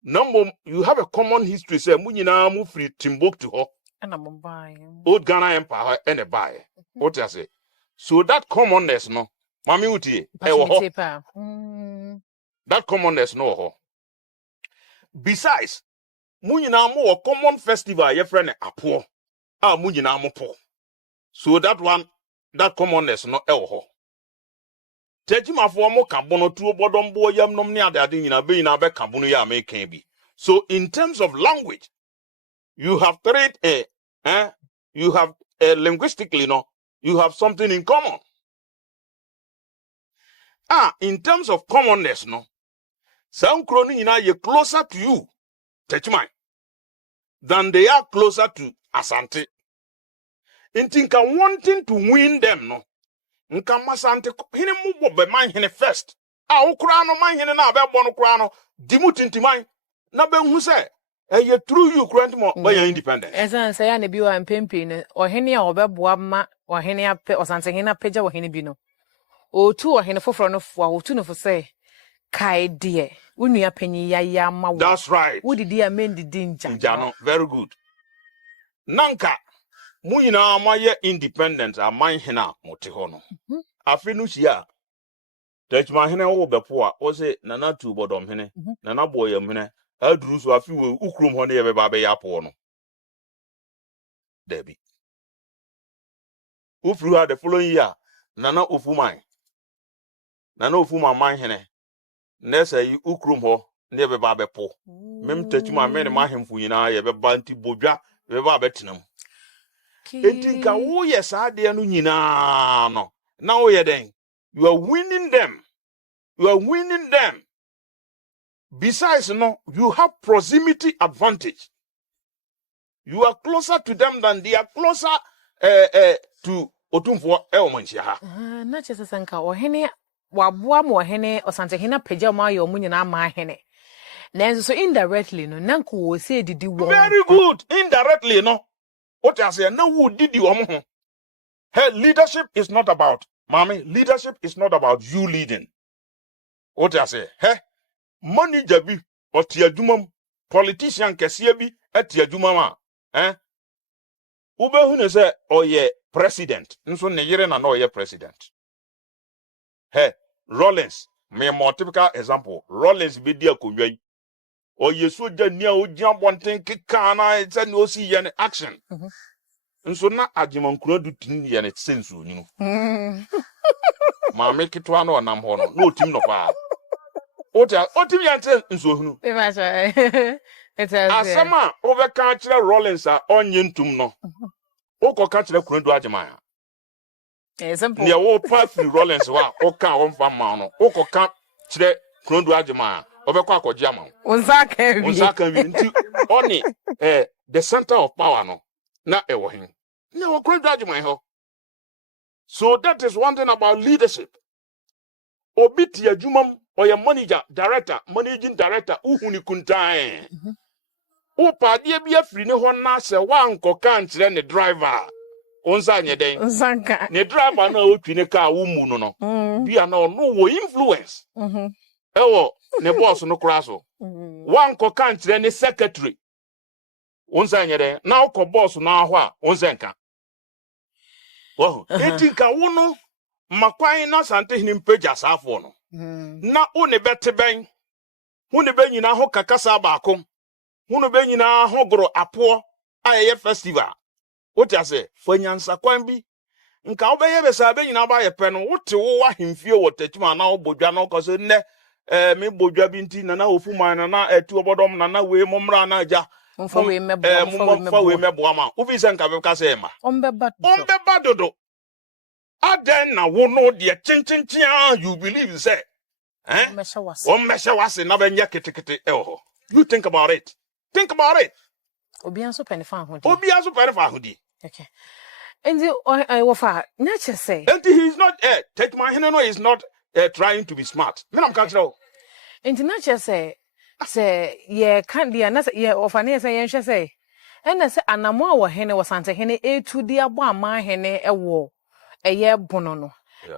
Number you have a common history say munyina mu free Timbuktu ho na mo bai old Ghana Empire and a buy what you say so that commonness no mami utie that commonness no ho besides munyina mu a common festival ye friend apo munyina mu po so that commonness no ho Tejimafo mo kabono tu obodom bo yam nom ne ade nyina be nyina be kabono ya American bi. So in terms of language, you have you have linguistically no, you have something in common. In terms of commonness no, some crony nyina ye closer to you, Tejimai, than they are closer to Asante. In think wanting to win them no. Nka masante hene mu be man hene first ukura no man hene na be bo no kura no dimu tintiman na be hu se ye true you current mo be independent esan say ya na bi wa mpempe ne ohene a obeboa ma ohene ape osante hene apeja ohene bi no otu ohene foforo no fo otu no fo say kai de unua panyi ya ma wo that's right wudidi ya mendidi nja no very good nanka mu nyina amaye independent aman hena mote ho no afi no hia tachma hena wo bepo a o se nana tu bodom hene nana boyam hene aduru so afi wo ukrum ho ne ye beba be yapo no debi ufru ha the following year nana ofuman man hene nesa yi ukrum ho ne beba be po mem tachma me ne mahemfu nyina ye beba nti bodwa beba betenam enti ka wo yes ade no nyina no na wo ye den you are winning them besides no you have proximity advantage you are closer to them than they are closer to otumfo omanchia ha na chese sanka ohene waboa mo ohene osante hena peja ma yo mu nyina ma hene na so indirectly no nanko wo se didi wo very good indirectly no what I say no who did you ho hey leadership is not about leadership is not about you leading what I say hey manager bi oti adwumam politician kese bi ati adwumam ube hu ne say oye president nso ne yire na oye president hey Rollins me more typical example Rollins be dia konwai oye soja ni a ogia bonten keka na etse ne osi ye ne action nso na agimankura du tin ye ne sense onyu maame kitwa na onam ho no na otim no pa otim ya nte nso hunu asama obeka kire Rollins a onye ntum no okoka kire kuradu agimaya example ne wo pass Rollins wa oka wonfa ma no okoka kire kuradu agimaya obekwa akoji ama unzaka wi nti oni the center of power no na ewo hin na wo kuradu agimaya ho. So that is one thing about leadership. Obiti adwumam or your manager, director, managing director, uhuni kuntai. Upadeɛ bi afiri ne hɔ na sɛ wankɔka nkyerɛ ne driver onza nyɛ den Nsanka. ne driver na otwi ne car wo mu no bia na ɔno wo influence ɛwɔ ne boss no kora so wankɔka nkyerɛ ne secretary onza nyɛ den na ɔkɔ boss na hɔ a onza nka wo eti ka wo no makwan na sante hini mpagya saafo no na wo ne bɛte bɛn wo ne bɛ nyina ho kakasa baako wo ne bɛ nyina ho goro apo a ɛyɛ festival wote ase fanyansa kwan bi nka wo bɛyɛ bɛsa bɛ nyina ba yɛ pɛ no wote wo ahemfie wɔ tatuma na wo bodwa na wo kɔso nnɛ me bodwa bi nti na ofu man na atu obodom na we momra na agya Mfa we mebo ama wo fi sɛ nka bɛka sɛ ma Ombeba dodo aden na wo no de chinchinchia you believe say Omesha wase na benya ketekete eho. You think about it. Think about it. Obianso penifa hodi. Okay. And wofa nature say. And he's not take my hand no is not trying to be smart. Me am catch now. And nature say ye can't be another ye of an say yen say. And I say anamo wa hene was ante hene to the abo ma hene ewo eye bonono.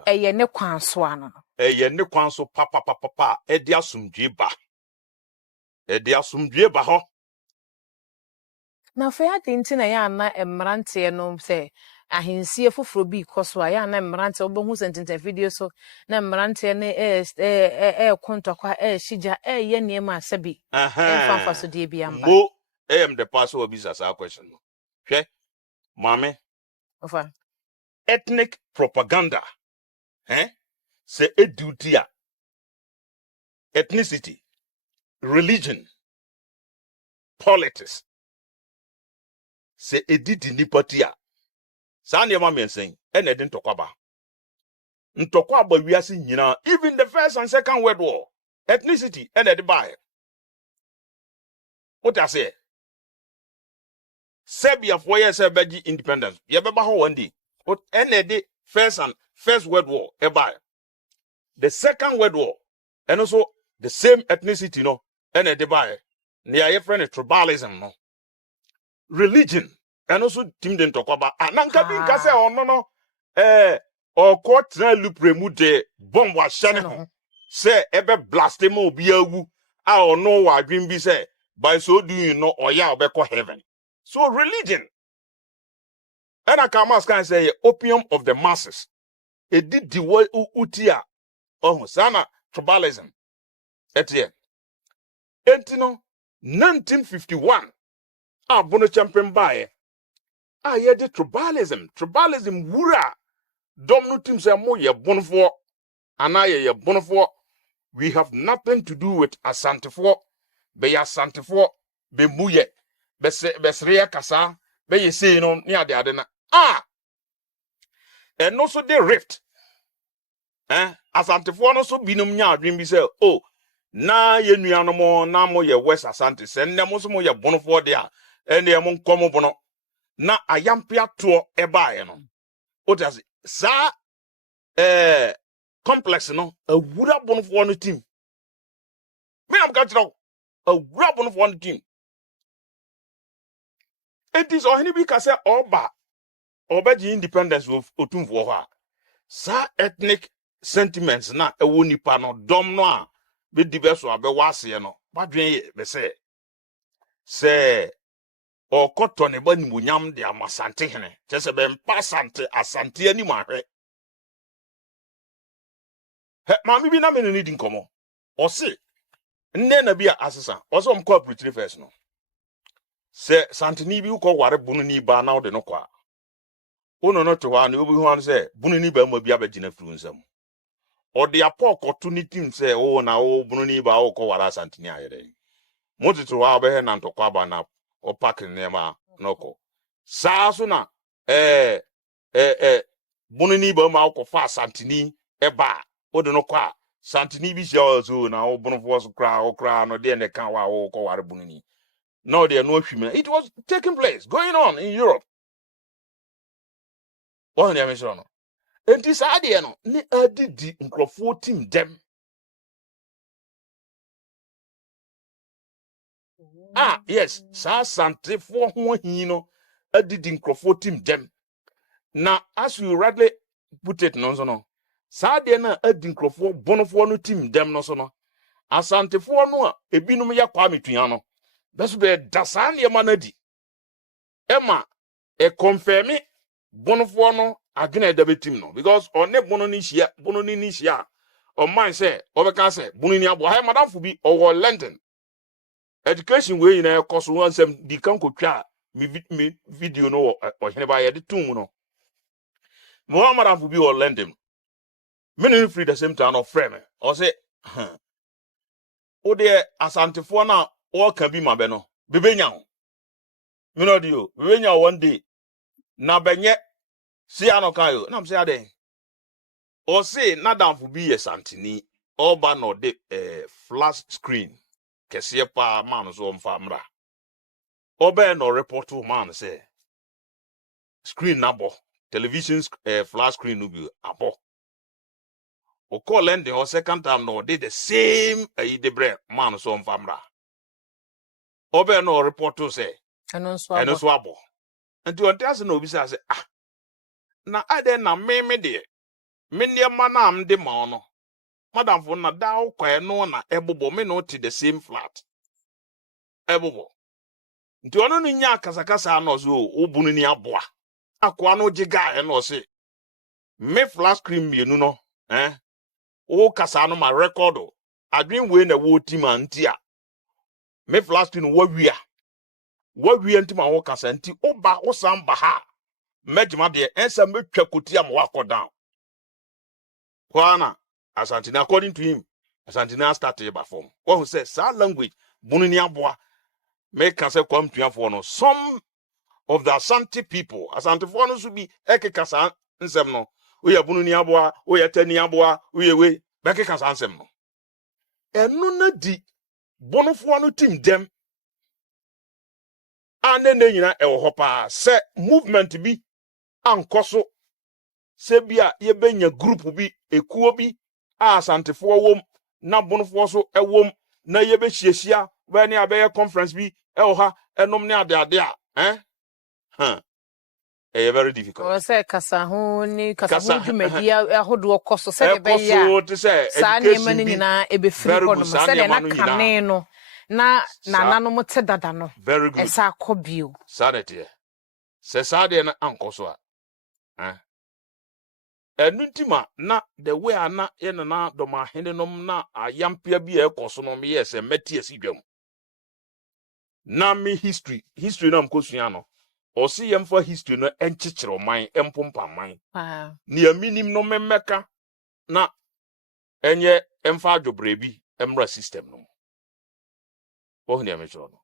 Eye ne kwanso ano. Eye ne kwanso papa e dia sumdwe ba. E dia sumdwe ba ho. Na fa ya tinti na ya na emrante no say ahensie foforo bi koso a ya na emrante obohu sentence video so na emrante ne kontokwa shija ye niema asabi emfa so de bi amba mo am the pastor of this question hwe mame ofa ethnic propaganda say a duty ethnicity religion politics say edidi nipatia sa ne ma mensen ene de ntokwa ba wiase nyina even the first and second world war ethnicity ene de buy what I say Serbia for years beji independence ye beba ho one day what ene de first world war e buy the second world war and also the same ethnicity no ene de buy ne ya friend tribalism no religion and also team den tokwaba ananka bi nka se ono no okotra lupremu de bomb wa shane ho se ebe blasphemy obi awu a ono wa adwin bi se by so doing no oya obekọ heaven so religion and I can say opium of the masses e did the way utia sana tribalism etie entino 1951 abono champion bae ye de tribalism wura dom no tim say mo ye bonfo ana ye bonfo we have nothing to do with asantefo be ya asantefo be muye besre kasa be ye say no ni ade na and also the rift asantefo no so binom nya adwen bi say oh na ye nuanom na mo ye west asante se nne mo so mo ye bonfo de a ene ye mo nkomo bono na ayampia to ebae no otas sa complex no awura bonfo no team me am catch now awura bonfo no team it is ohini bi ka say obaji independence of otumfo ho a sa ethnic sentiments na ewo nipa no dom no a be dibeso abewa ase no badwen ye be say okoto ne bani munyam de amasante hene chese be mpa asante ani mahwe ma mi bi na me no need nkomo o se nne na bi asesa o so mko apretire first no se santeni bi uko ware bunu ni ba na ode no kwa ono no to ha na obi hu an se bunu ni ba ma bi abagina furu nsam ode apokoto ni tim se o na o bunu ni ba o ko ware santeni ayere mo tutu ha be he na ntokwa ba na o pack nema noko so na bunini ba ma ko fa santini eba o de no kwa santini bi sha so na o bunu fo so kra no de ne kan wa o ko ware bunini no de no hwimi it was taking place going on in Europe one ya me so no enti sa de no ni adidi nkrofo team dem Yes, saa asantefo ho ahi no adidi nkrofo tim dem. Na as you rightly put it no so no. Saa de na adi nkrofo bonofo no tim dem no so no. Asantefo no a ebinom ya kwa metua no. Beso be dasa ne ma na di. Ema e confirm bonofo no adwene da betim no because one bono ni hia o man say obeka say bono ni abo ha madam fu bi o London education we na ekoso wansem di kan kotwa mi video no o hene ba ye de tum no mo madam fu bi o London me free the same time of frame o say o de asantefo na o kan bi mabe no bebenya ho me no di o bebenya one day na benye si anoka yo na m say ade o say na damfo bi ye santini oba no de flash screen kese pa man so mfa mra oba no report to man say screen nabo television flash screen no bi abo o call end the second time no did the same de bre man so mfa mra oba no report to say eno so abo nti on tell no bi say na ade na me de me niema na am de ma no madam for na da ukwa no na ebobo me no to the same flat ebobo nti ono no nya kasakasa no so obunu ni aboa akwa no jiga no se me flash screen mienu no o kasa no ma record adwin we na wo ti ma nti a me flash screen wa wia nti ma wo kasa nti oba wo samba ha mejima de ensa metwa koti am wa down kwana Asantini according to him Asantini started by form what who says sa language bunu ni aboa make can say come to for no some of the Asante people Asante for no should be ekekasa nsem no we ya bunu ni aboa we ya tani aboa we we bekekasa nsem no enu na di bonofo no team dem ane na nyina e wo hopa se movement bi ankoso se bia ye benya group bi ekuo bi Asantefo wom na bonofo so ewom na ye be hiesia we ne abeye conference bi ha enom ne ade very difficult o say kasa ho dwumadi ahodo koso se de be ya sa ne mani nyina ebe firi kono se de na kane no na nananom te dada no very good esa akobio sanete se sa de na ankoso enuntima na the way ana ye na doma henenom na ayampia bi ekoso no me yes meti asidwam na me history na mkosua no o si yemfa history no enchichiro man empompa man ni aminim no memeka na enye emfa adwobre bi emra system no wo hne amechiro no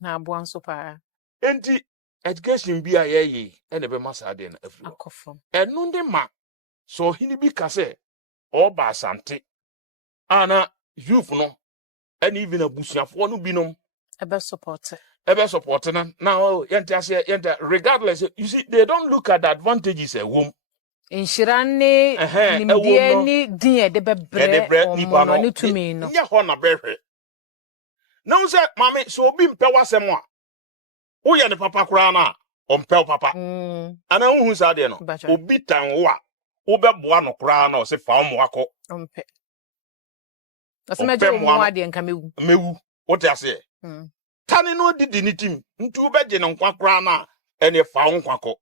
na aboan so pa enti education bi a ye ene be masa de na afri akofom enu ndi ma so hini bi kase oba Asante ana youth no and even abusuafo no binom ebe support na now yenta regardless you see they don't look at the advantages a wom inshirane nimdie ni din de bebre omo no ni tumi no nya ho na behwe na unse mame so obi mpe wasem a wo ye ne papa kura na ompe papa ana unhu sa de no obi tan wo a wo beboa no kura na o se fa mo akọ ompe asemeje omo ade nka mewu wote ase tani no didi ni tim ntu beje no nkwa kura na ene fa wo nkwakọ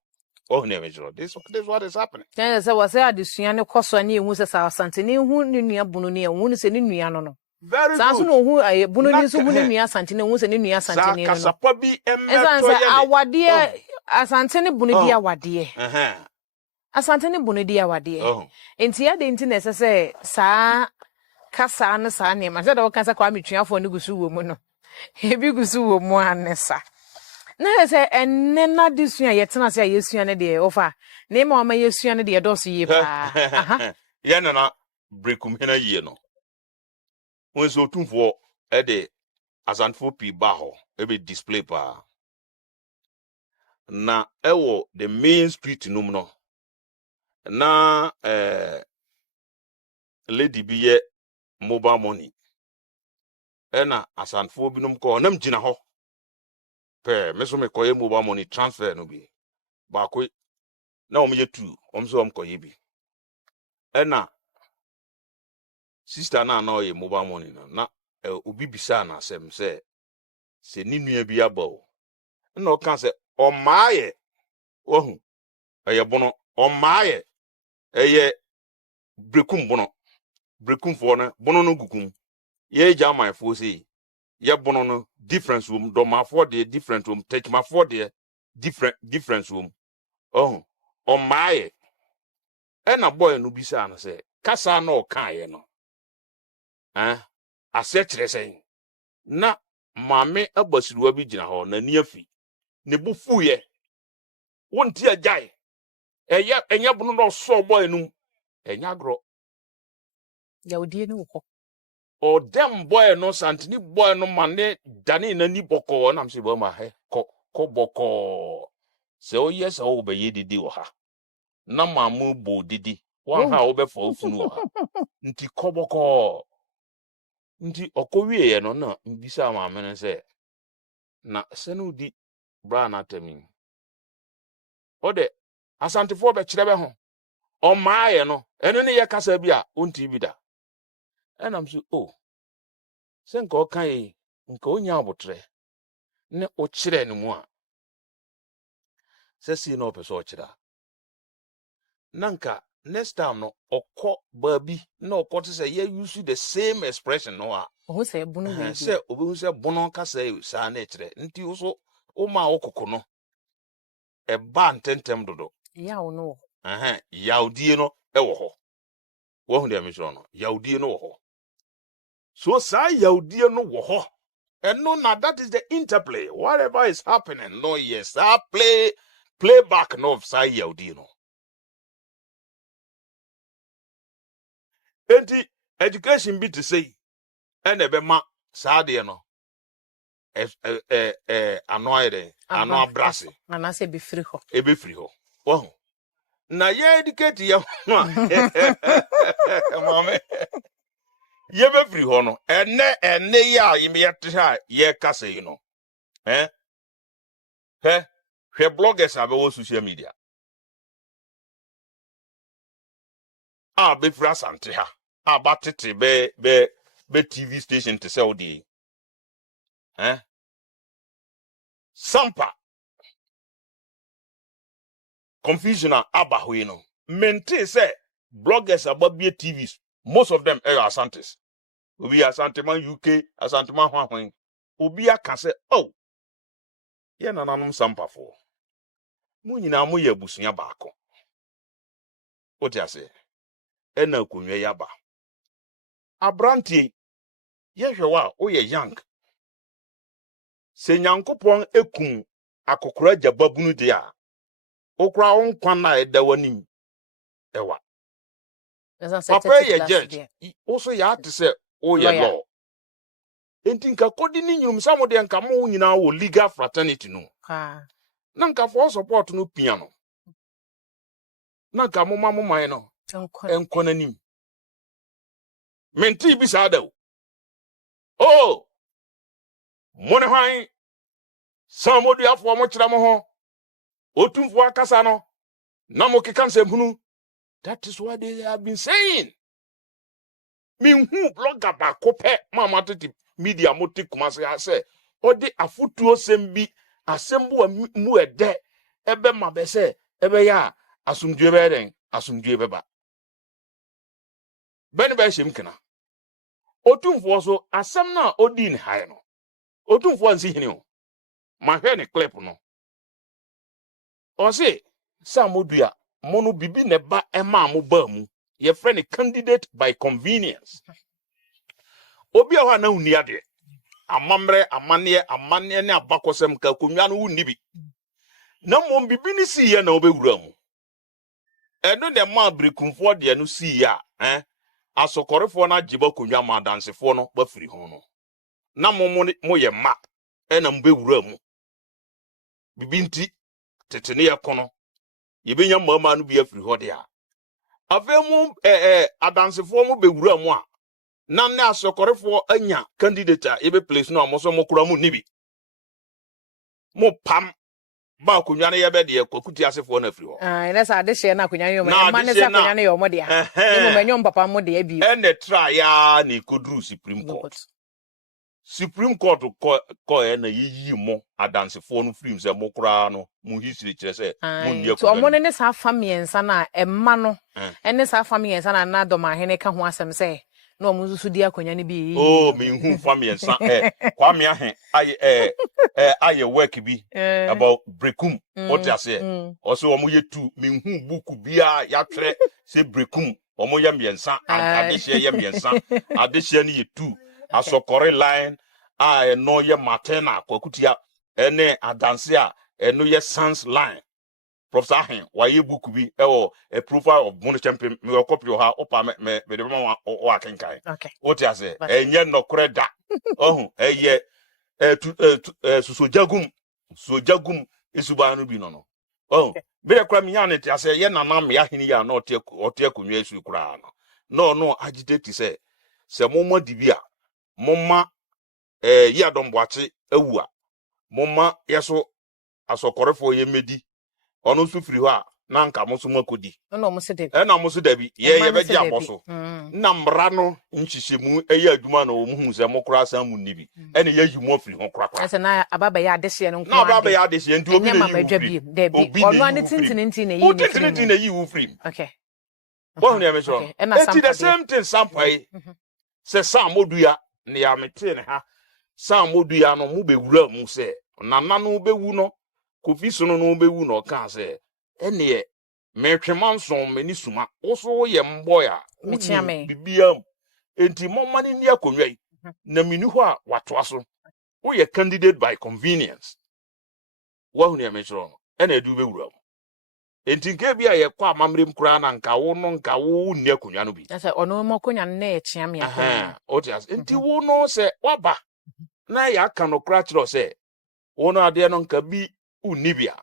oh ne mejro this what is happening then say was adesua ne koso na ehu se sa Asante ne hu ne nua bunu ne ehu ne se ne nua no very good sanso no hu bunu ne so hu ne nua Asante ne hu se ne nua Asante ne no kasapa bi emmeto ye awade Asante ne bunu di awade Asante ne bunu di awade enti ya de enti na se saa kasa na saa ne ma se da kasa kwa metuafo ne gusu wo mu no ebi gusu wo mu anesa na se enne na disua yetena se yesua ne de ofa ne ma ma yesua ne de doso ye pa ye na brekum hena ye no wonso tumfo e de Asantefo pi ba ho e be display pa na ewo the main street num no na lady bi ye mobile money ena asanfo binom ko nam gina ho pe me so me koye mobile money transfer no bi ba ko na omje tu omso koye bi ena sister na na oye mobile money na obi bisa na asem se ni nua bi aba na o kan se o maaye ohu eye bono o maaye eye brekum fo na bono no gukum ye jama fo se ye bono no difference wom do ma for the different wom take ma for the difference wom ohu o maaye na boy no bisa na se kasa na o kan ye no ase kire sen na mame abasiruwa bi gina ho na ni afi ne bu fuye wonti ajai enya bunu no so boy num enya gro ya odie ne wo o dem boy no santini boy no mane dani na ni boko na mse bo ma he ko boko se o yes o be yedidi wo ha na mamu bo didi wan ha wo be fo funu wo ha nti ko boko nti okowie ye no na mbisa ma mene se na senu di bra na temi ode asantifo be kire be ho o maaye no eno ne ye kasa bi a onti bi da enam so o se nka o kan nka onya abotre ne o kire ne mu a se si na o pese o kire nanka next time no okọ baby na okọ to say ye use the same expression no a o se bunu we se obi se bono kasa sa na kire nti so o ma okoko no e ba ntentem dodo ya wo no yaudie no wo ho wo hu de me so no yaudie no wo ho so sa yaudie no wo ho and no na that is the interplay whatever is happening no yes I play back no of sa yaudie no enti education bi to say and ebe ma sa de no ano abrase ana se be free ho e be free ho wo na ye educate ya mame ye be free ho no ene ya ye te ha ye kasa yi no hwe bloggers abe wo social media be free asante ha batete be TV station to sell the sampa confusion abahoe no mente say bloggers ababie TVs most of them are asantes obi asanteman UK asanteman hwan obi aka say oh ye nananum sampa fo mu nyina mu ye busuya baako oti ase ena akonwa yaba abrantie ye hwewa o ye young se nyankopon ekum akokora jababunu de a okura onkwan na edawanim ewa papa ye judge also ya to say o ye law enti nka kodi ni nyum samode nka mo nyina wo legal fraternity no na nka for support no pia no na nka mo man no enkonanim menti bi sa da o mone hwan samodu afo mo kira mo ho otumfo akasa no na mo keka nsɛmhunu that is what they have been saying minhu blogger ba kope mama tete media moti kumase ase odi afutuo sembi asembu mu ede ebe mabese ebe ya asumdue be den asumdue beba beni ba him kena otumfo so asem na odi ne hae no otumfo ansi hini o ma hwe ne clip no o se samodua mono bibi ne ba ema mo ba mu ye friend candidate by convenience obi a na uni ade amamre amane ne abakosem ka konwa no uni bi na mom bibi ni si ye na obewura mu eno ne ma brekumfo de no si ya asokorefo na jiba konwa ma dansefo no ba firi ho no na mo ye ma na mbewura mu bibi nti tetene ye kono ye benya mama no bi afiri ho de a avemu adansefo mo bewura mu a na na asokorefo anya candidate a ebe place no amoso mokura mu nibi mo pam ba kunwa na yebe de kwakuti asefo na firi ho na sa ade hye na akunwa yo Na ma ne ade sa hye na- akunwa no yo mo de a ni mo menyo papa mo de abi ene try ya ni kodru Supreme Court Supreme Court ko na yiyi mo adansefo no firi se mokura no mu history kire se mu ndia so omo ne sa fa miensa na emma no ene sa fa miensa na na dom ahene ka ho asem se na omo susu di akunwa ni bi oh me hu famiensa kwa me ahe aye work bi about brekum what you say also omo ye tu me hu book bia ya twere se brekum omo ye miensa adehye ye miensa adehye ni ye tu asokore line no ye matena kwakutia ene adanse a eno ye sans line Professor Ahen why ye book bi a profile of money champion me copy ha opa me de ma wa kenkai okay what you say enye no kreda ohun eye sojagum esuba no bi no oh be kra mi yan ti ase ye nana me ahini ya na ote akunwa esu kra no agitate se momma dibia momma ye adomboache awua momma yeso asokorefo ye medi ono su firi ho a na nka mo so makodi no mo se de na mo so dabi ye be dia boso na mbra no nhyihyemu eye adwuma na omuhu se mo kra san mu nibi ene ye yimu afiri ho kra ese na ababa ya adehye no nko na baba ya de se nti obi na na yi de bi ono ani tintin na yi tintin na yi wu firi okay bo hu ya me so enti the same thing sampai se sam odua ne ya mete ne ha sam odua no mu be wura mu se nana no be wu no kofi so no be wu no ka se ene metwema nson mani suma oso ye mboya bibia enti momma ni akonwa yi na mini ho a watoa so wo ye candidate by convenience wo hu ne me so ene edu be wura enti nke bia ye kwa amamrem kura na nka wo no nka wo nni akonwa no bi ese ono mo konya na ekyia me akonwa otias enti wo no se waba na ya aka no kura kiro se wo no ade no nka bi unibia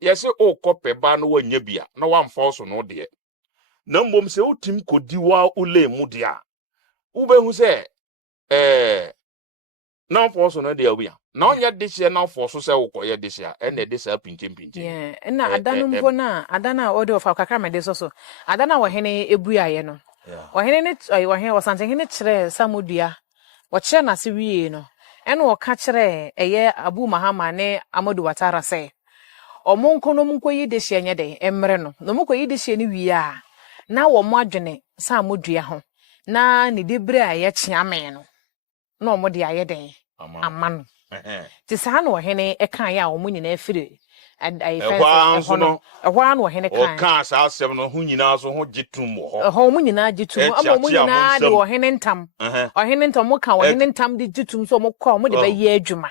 yese o kope ba no wanya bia na wamfa so no de na mbom se utim kodi wa ule mu de a ubehu se na mfa so no de abia na onya de hye na mfa so se wo koye de hye ene de sa pintim na adanu mpo na adana ode ofa kakra me de so adana wo hene ebuaye no wo hene ne wo hene wasante hene kire samodua wo kire na se wie no ene wo ka kire eye Abu Mahama ne Amadu Watara se omonko no monko yi de hye nye de emre no no monko yi de hye ni wie a na wo mo adwene samodua ho na ne debre a ye kyeame no na omo de aye den amano ti sa na wo hene e kan ya omo nyina afire ai fence no ehwa na wo hene kan o kan sa asem no hu nyina so ho gitum ho omo nyina gitum ama omo nyina de wo hene ntam o hene ntam mo kan wo hene ntam de gitum so mo kwa omo de ba ye adwuma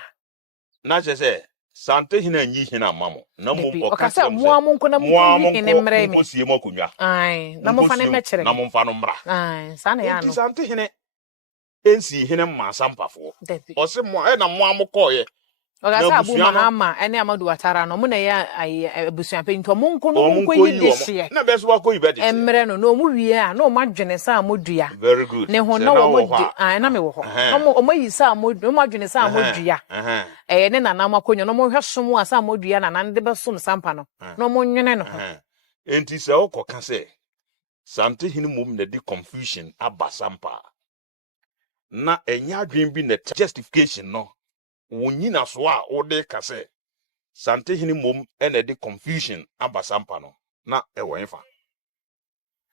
na che se sante hina nyi hina mamo na mo o ka se mo amonko na mo hene mre mi mo sie mo konwa ai na mo fa ne mekere na mo fa no mra ai sa na ya no sante hine ensi hine ma sampafo o se mo na mo amokoye o ka se Abu Mahama ene Amadu Watara no mo na ya abusuan pe nto monko no monko yi de hye na be so wa ko yi be de emre no no mo wie a no mo adwene sa modua very good ne ho na wo mo ai na me wo ho no mo yi sa modua mo adwene sa modua ne nana makonyo no mo hwe som a sa modua na nan de be som sampa no no mo nwene no enti se o koka se sante hini mom na di confusion aba sampa na enya adwen bi na justification no wonyina so a ode ka se sante hini mom na di confusion aba sampa no na ewo enfa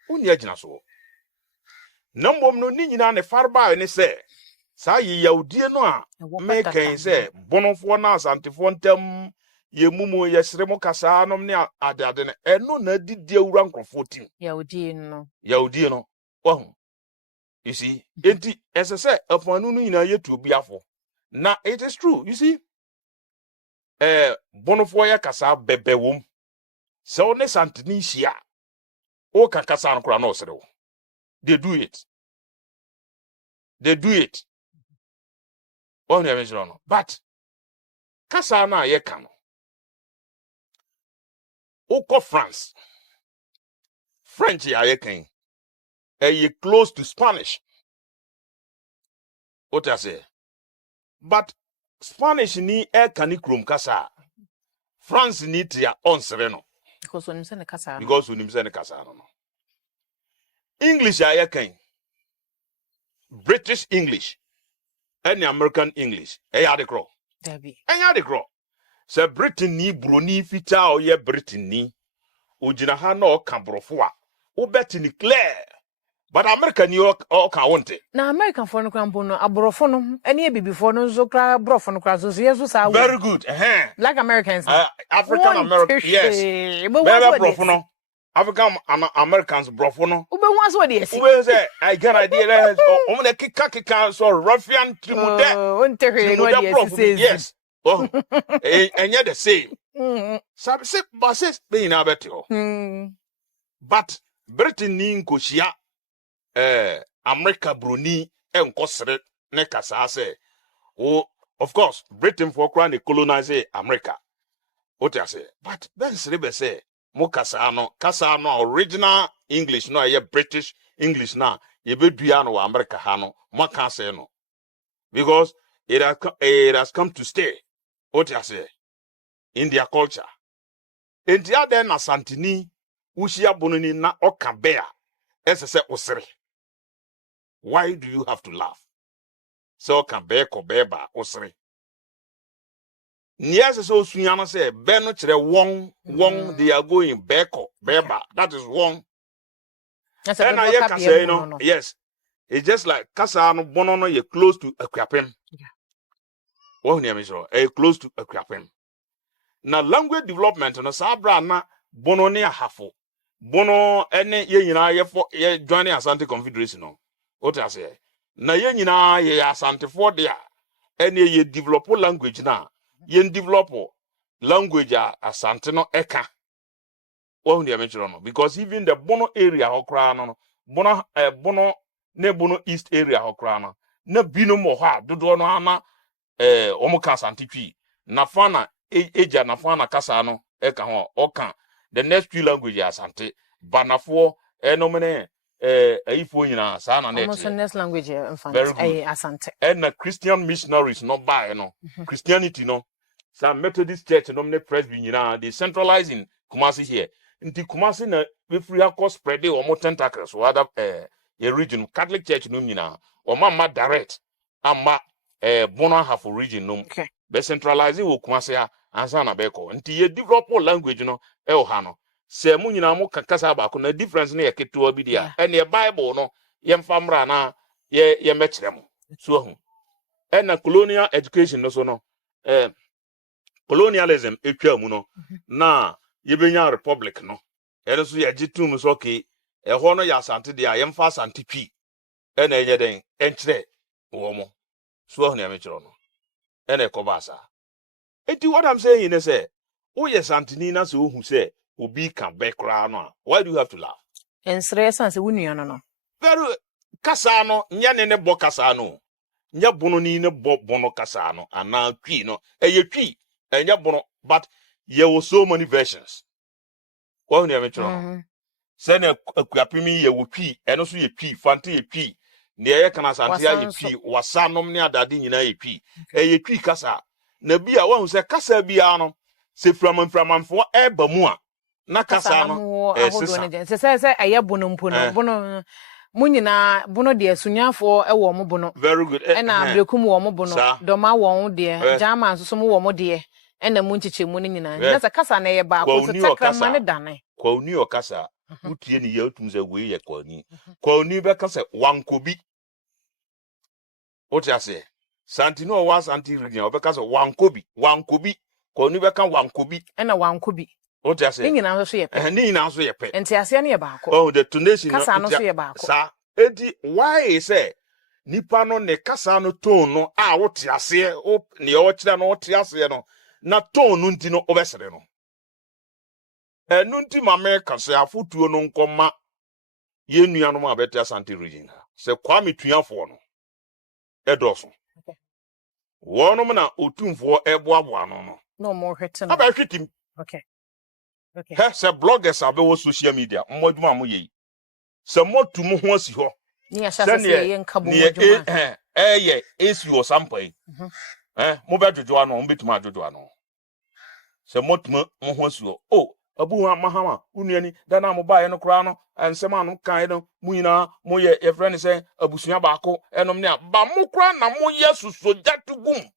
oni agina so na mom no ni nyina ne farba ne se sa ye yaudie no a meken se bonofo na asantefo ntam ye mumu ye sremo kasa anom ne adade ne eno na didi awura nkrofo tim yaudie no wahu you see enti esese afanu no nyina yetu obi afo na it is true you see bonofo ya kasa bebewom se one santini hia o kan kasa no kra na osrewo they do it on ya mention no but kasa na ye kan uko France French ya ye kan close to Spanish. What I say? But Spanish ni kani krom kasa. France ni tia on sereno. Because when you send a kasa. Because when you send a kasa no. English aye kan. British English. Any American English. De kro. Debbie. De kro. Se Britain ni broni fita o ye Britain ni. Ujina ha no kan brofo a. Wo bet ni clear. But America ni o ka wonte. Na American for no krampo no aborofo no ene ebibi for no zo kra brofo no kra zo yesu sa. Very good. Like Americans. African American, yes. Better brofo no. African Americans brofo no. Ube wan so de esi. Ube say I get idea o mo kika so ruffian trimude. Ontere no de esi. Yes. Oh. Enye the same. Sabe se basis be na betio. But Britain ni nkohia America broni enkosere ne kasa say of course Britain for crown colonize America. What I say? But then Sribe say mo kasa no original English no ye British English na ye bedua no America ha no mo kan say no because it has come to stay. What I say? In their culture. In the other na santini ushia bononi na okabea ese osere. Why do you have to laugh? So can be ko beba osre. Nias so sunyana say be no kire won they are going beko beba. That is won. And I can say no. Yes. It's just like kasa no bono no you close to Akuapem. Yeah. What name is close to Akuapem. Now language development no sabra na bono ne ahafo. Bono ene ye nyina ye joining Asante Confederation no. What I say? Na ye nyina ye Asante for there. Ene ye develop language na. Ye develop language Asante no eka. What you mention no? Because even the Bono area okra no Bono East area okra no. Na bino mo ha dodo no ana omo ka Asante twi. Na fana eja na fana kasa no eka ho oka. The next two language Asante banafo enomene ifo nyina sa na net. Almost next language infant Asante. And the Christian missionaries no buy no. Christianity no. Some Methodist church no mne Presby nyina they centralizing Kumasi here. Nti Kumasi na we free across spread or more tentacles or other a region Catholic church no nyina or mama direct amma Bono half region no. Okay. Be centralizing wo Kumasi ansa na beko. Nti ye develop language no hano. Se mu nyina mo kakasa ba ko na difference na yeketo abi dia and the Bible no yemfamra na ye mekire mo so hu and na colonial education no so no colonialism etwa mu no na yebenya republic no ene so ye gitum so okay ho no ya Asante dia yemfa Asante twi ene enye den enkire wo mo so hu na mekire no ene ekobasa eti what I'm saying is say o ye Santini na so hu say obi can background no. Why do you have to laugh? En stress and wunu no. Very kasa no nya ne bo kasa no. Nya bono ni ne bono kasa no ana twi no. Ye twi nya bono but there were so many versions. What you mean to? Say na Akuapemi ye wo twi eno so ye twi fante ye twi. Ne ye kana Asante ye twi wasanom ne adade nyina ye twi. Ye twi kasa na bia wa hu say kasa bia no se framamfo eba mu a na kasa no se eye bono mpo no bono munyina bono de asunyafo ewo mo bono very good na abrekum wo mo bono doma wo de jama nso mo wo mo de na mu nchichemu ni nyina na se kasa na ye ba ko se takrama ne dane kwa uni o kasa utie ni ye otum se we ye kwa uni be kasa wankobi what you say Santini o wa Santi region o be kasa wankobi kwa uni be kan wankobi na wankobi. What I say? Ninyi na so ye pe. Ninyi na so ye pe. Enti ase na ye ba ko. Oh, the tonation kasa no so ye ba ko. Sa edi why say nipa no ne kasa no tone no a wo te ase o ne o kira no wo te ase no na tone no nti no obesere no. Enu nti ma me kasa afotuo no nkoma ye nua no ma beti Asante region ha. Se Kwame Tuafo no edoso. Okay. Wono na otumfo eboabo no. No more hwete no. Aba hwetim. Okay. Okay. He se bloggers abe wo social media. Mmoduma mo ye. se motu mo ho asi ho Ni ya shasa se ye nka bo ne modwuma. ye esi o sampai mo be dwojo ano mo betuma dwojo ano se motu mo ho asi ho oh abu ha mahama unuani dana mo ba ye no kra no ensem anu kan no mu nyina mo ye e friend say abusua baako enom ne ba mo kra na mo ye susoja tugum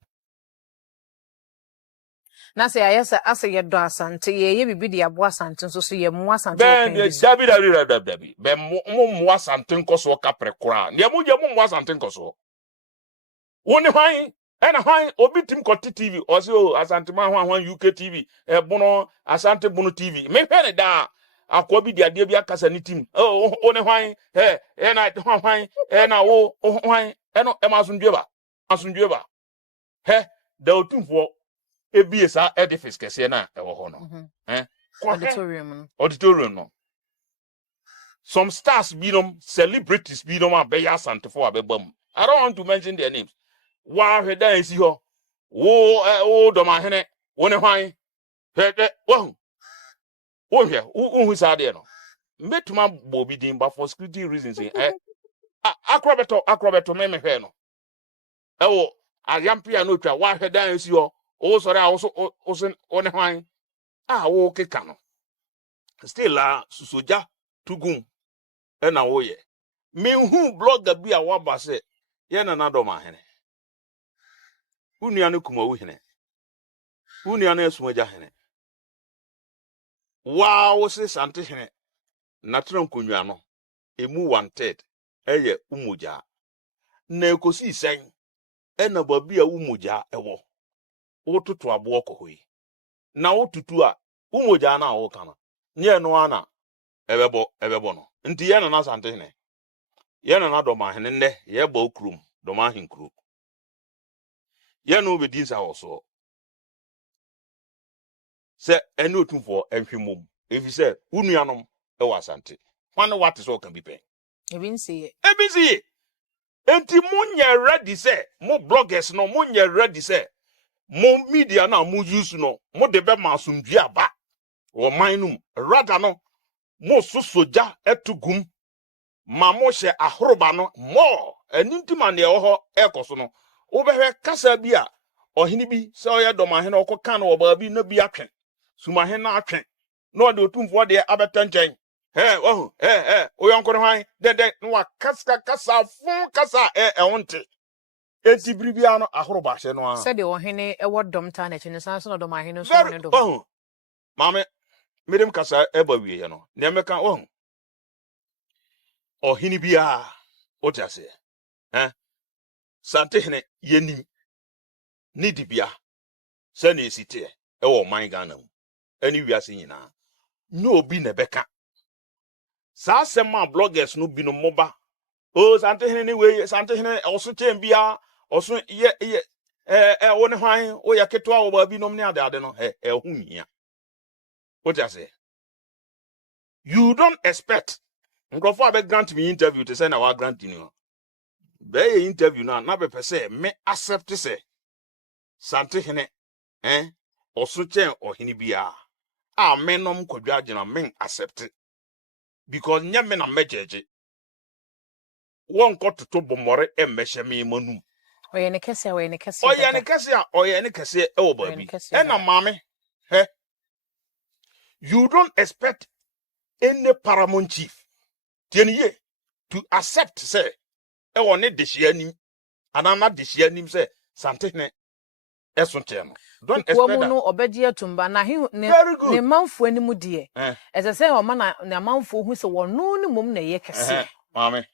Na se ayesa ase ye do asante ye bibi de abo asante so so ye mu asante ben okwan bi. dabi be mo asante nkoso ka prekora ne mo je mo asante nkoso woni hwan ena hwan obi tim koti TV o se o asante ma hwan UK TV e bono asante bono TV me hwe ne da akwa bi de ade bi akasa ni tim o ne hwan ena hwan ena wo hwan eno e masundwe ba da otumfo ebie sa edifice kese na e wo ho no auditorium no some stars be them celebrities be them abeya asante for abebam I don't want to mention their names wa hweda esi ho wo do ma hene wo ne hwan hwede wo hwe wo sa de no metuma bobi din ba for security reasons akrobeto me hwe no wo ayampia no twa wa hweda esi ho wo sori a wo ne hwan wo keka no still susoja tugum ena wo ye menhu blogger bi a waba se ye na do ma hene unua no kuma wo hene unua no asumaja hene wo se sante hene na tronkonwa no emu 1/3 eye umuja na ekosi sen ena babi a umuja ewo wo tutu abo okohoi na wo tutu a umuja na wo kana nye no ana ebebo no nti ye na sante hene ye na do ma hene nne ye ba okrum do ma hin kru ye no be din sa oso se ene otumfo enhwemom efi se unuanom e wasante hwane what is all can be pen Ebinsi enti munye ready se mo bloggers no munye ready se mo media na mo use no mo de be masumdue aba wo manum rather no mo sosoja etugum ma mo hye ahoroba no mo anintima ne ho ekoso no wo behwe kasa bi a ohini bi se oye domahene okoka na oba bi na bi atwen sumahene na atwen no de otumfo de abetanchen oyonkoro hwan de no kasa fun kasa wonte enti bribia no ahoroba hye no a said the ohene e wodom ta na chine san so no dom ahene so ne dom mame medem kasa eba wie no ne meka ohini bia otase sante hene yenim nidibia se na esite e wo man Ghana mu ani wiase nyina no obi na beka sa sema bloggers no bi no moba sante hene ni we sante hene oso chen bia oso ye wo ne hwan wo ya keto a wo ba bi nom ne ade no hunhia otase you don't expect nkrofo abe grant me interview to say na wa grant you be interview na be pese me accept say sante hene oso chen ohini bia menom kwadwa agina men accept because nya me na mejeje won ko toto bomore emehye me manum oye ne kese oye ne kese e wo ba bi na mame you don't expect any paramount chief tieniye to accept say e wo ne dehye anim anana dehye anim say sante hene esonte no don't expect that no obedi atumba na ne manfo anim de ese o ma na manfo hu se wono ne mom na ye kese mame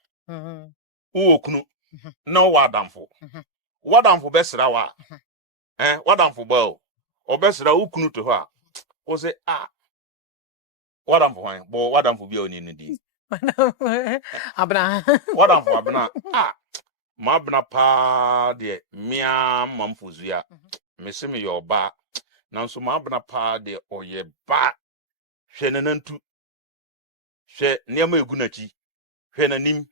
wo okunu na wadamfo besra wa wadamfo ba obesra ukunu to ho a wo se wadamfo hwan bo wadamfo bia oni no di abna wadamfo abna ma abna pa de mia mamfuzua meseme yo ba nanso ma abna pa de oye ba hwe nanantu hwe niam egunachi hwe nanim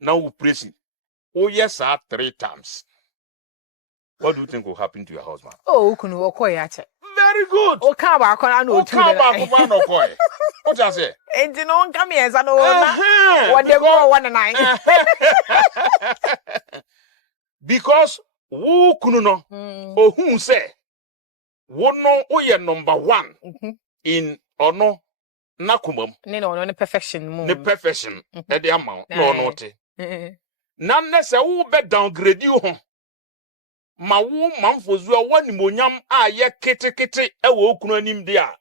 now we praise yes sir 3 times. What do you think will happen to your husband? Kunu okoye ache Very good. O ka ba akona na O otu ka de. ba ko ba no koy. What I say? Enti no nka me esa no na. Uh-huh, What dem no one nine. Because wo kunu no ohun say wo no oye number 1 in ono nakumam Ne perfection mu. ne perfection e de ama no no te na ne se wo be downgrade you ho ma wo manfozu a wanimonyam a ye ketekete e wo kunu anim de a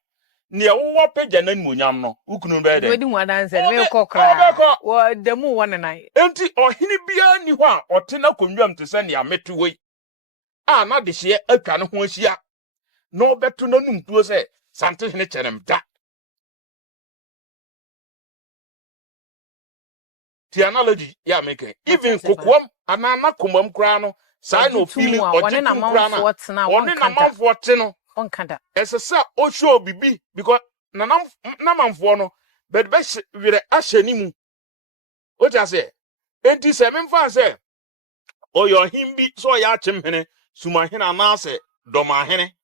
ne wo pagya na nimonyam no wo kunu be de We di mu adanse me kokra. Wo dem one nine. enti ohini bia ni ho a ote na konwam te se ne ameto wei a na de hye atwa ne ho ahia na obeto na numtuo se sante hene kyerem da the analogy ya make even kokwam anana komam kra no sai no feeling oje na manfo tena one na manfo te no on kanda esesa o show bibi because na manfo no but be wire ahye ni mu o ja say enti se memfa say oyo himbi so ya chemhene sumahene anase domahene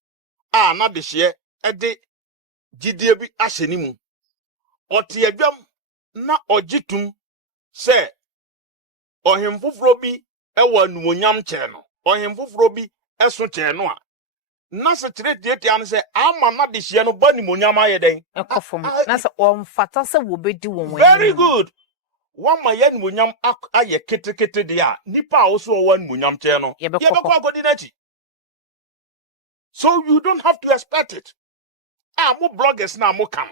a na de hye ede gidie bi ahye ni mu ote adwam na ogitum se ohemfoforo bi ewa anumonyam kye no ohemfoforo bi eso kye no a na se kire tietia no se ama na de hye no ba nimonyam ayeden ekofom na se omfata se wo bedi won wen very good one ma ye nimonyam aye ketekete de a nipa a wo so wa nimonyam kye no ye be kwa agodi na chi so you don't have to expect it mo bloggers na mo kan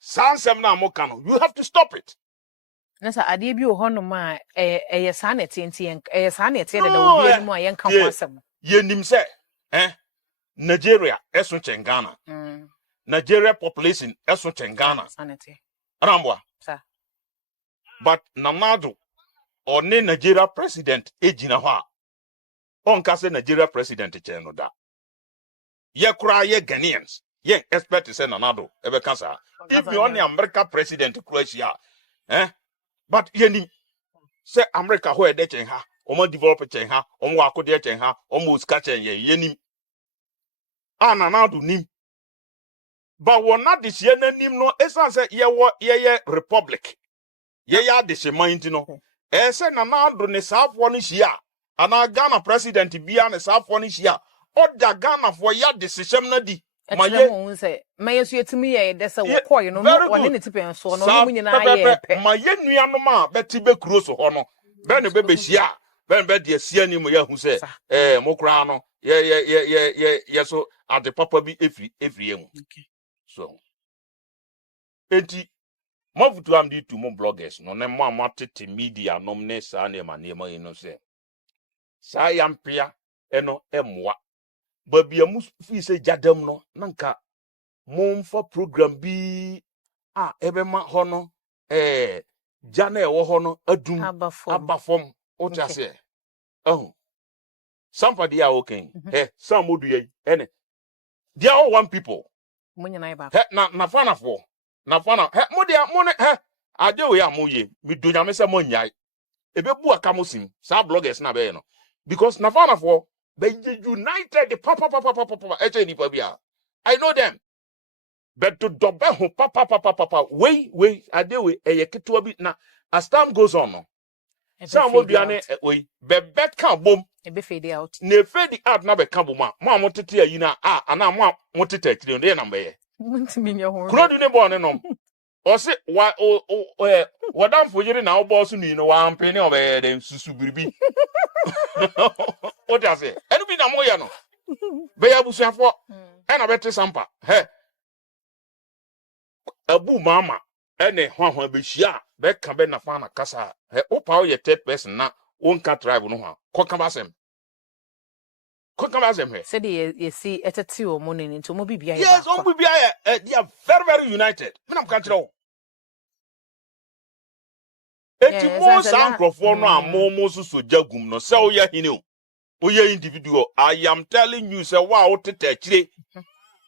sansem na mo kan you have to stop it. Nasa ade bi o hono ma sa na tenti sa na tete da obi anim a yen kan kwasem yenim se Nigeria eso Ghana Nigeria population eso Ghana sanity Rambwa sir but Namado one Nigeria president ejina ho a onka se Nigeria president cheno da ye kura ye Ghanaians ye expect say Namado ebe kasa if you only America president Croatia but yenim say America ho e de chen ha omo develop chen ha omo akode chen ha omo uska chen ye yenim Nanado nim but wona de hye nanim no esan say ye republic ye ya de hye mind no say Nanado ne safo no hye ana Ghana president bia ne safo no hye oda Ghana for ya de hyem na di maye say maye so yetimi ye de say wo koy no woni ne tipen so no mu nyina ye pe maye nuanom a beti be kuro so ho no be ne be hia be be de asia ni mo ya hu say mo kra no ye so ade papa bi efri emu so enti mo vutu am di tu mo bloggers no ne mo amatete media nom ne sa na ma ne ma yin say sa yampia eno emwa babia mu fi se jadam no nanka momfa program bi ebema ho no jana e wo ho no adum abafom o ta se somebody are okay some modu ye ene they are all one people munyina iba na fana mo dia mo ne ade we amoye mi do nyame se mo nyai ebebu aka mo sim sa bloggers na be no because na fana for they united papa nipa bia I know them but to dobe ho papa we adewe ketwa bi na as time goes on no some oduane we bebet kan bom be fade out na fade out na be kan bom a mo amotete ayi na ana mo amotete akiri no na mbe ye ntimi nya ho krodu ne bo ne nom o se wa wadam fojiri na obo so ni no wa ampe ne obe de susu biribi o ta se enu bi na mo ye no be ya busuafo na bete sampa abu mama ene hwa be hia be ka be na fa na kasa opa o ye third person na wonka tribe no ho koka basem say they see eteti o mo ni nto mo bibia ye ba yes on bibia ye they are very very united me na kan kire eti mo san crofo no amomo so jagum no se o ya hini o ye individual I am telling you say wa o tete akire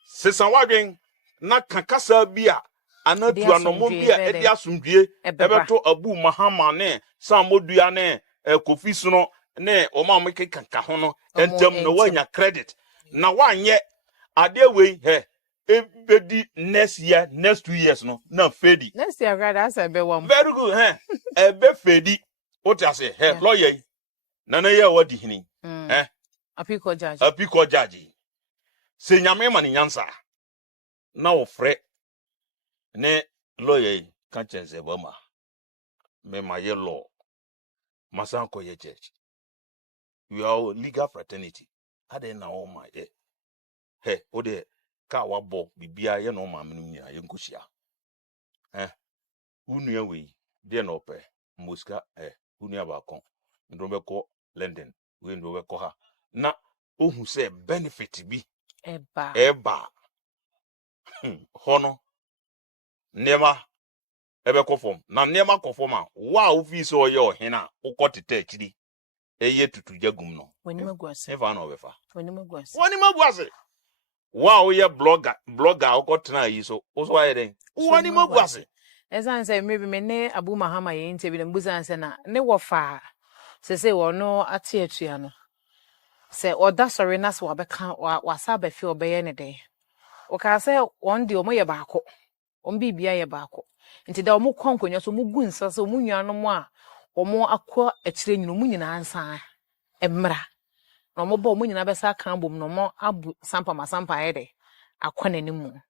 sesan wadwen na kakasa bia anatu anomo bia edi asumdue ebeto abu mahama ne samodua ne kofi suno ne o ma meke kanka ho no entam no wanya credit na wanye ade we he ebedi next year next 2 years no na fedi Next year, right? That's a bit one. very good ebe fedi what I say Yeah. lawyer yi, na na ye wadi hini Apiko judge. apiko judge se nyame ma ne nyansa na wo frɛ ne lawyer yi ka chense ba ma me ma ye law masan ko ye church we are legal fraternity ade na o ma ye o de ka wa bo bibia ye no ma menu nya ye nkosia unua we de na opɛ muska unua ba kon ndo be ko London we ndo be ko ha na ohu se benefit bi eba hono nema ebe ko fom na nema ko fom a wa ofi so ye ohena ukotete akiri eye tutu jagum no When you go, eva na obefa when you go, woni maguase wa o ye blogger ukotena yi so so aye den woni maguase as I say, maybe me ne Abu Mahama ye interview them buza say na ne wofa say no ate no say oda sorry na so wabeka wasa ba fi obeye ne den o ka say one day o mo ye baako on bibia ye baako nti da o mo kwankonyo so mo gu nsa so mo nuanom a o mo akọ akire nyino mo nyina ansa emra na mo bo mo nyina be sa kan bom no mo abu sampa ye de akọ nanimu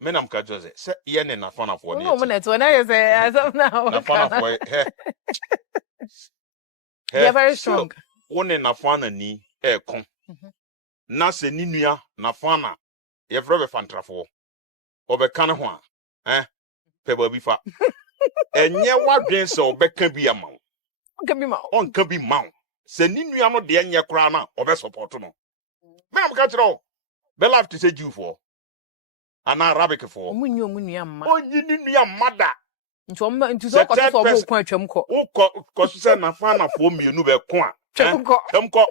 menam ka jose se ye ne na fana fo ne no mo net when I say as of now na fana fo they are very strong woni na fana ni kon na se ni nua na fana ye fro be fantrafo obeka ne ho a pe ba bi fa enye wadwen se obeka bi ama onka bi ma se ni nua no de enye kra na obe support no menam ka kiro be life to say you for an Arabic for omunyo munua mma onyi ni nua mada nti so kwato so obo kwa atwam ko ko se na fana fo mienu be ko a twam ko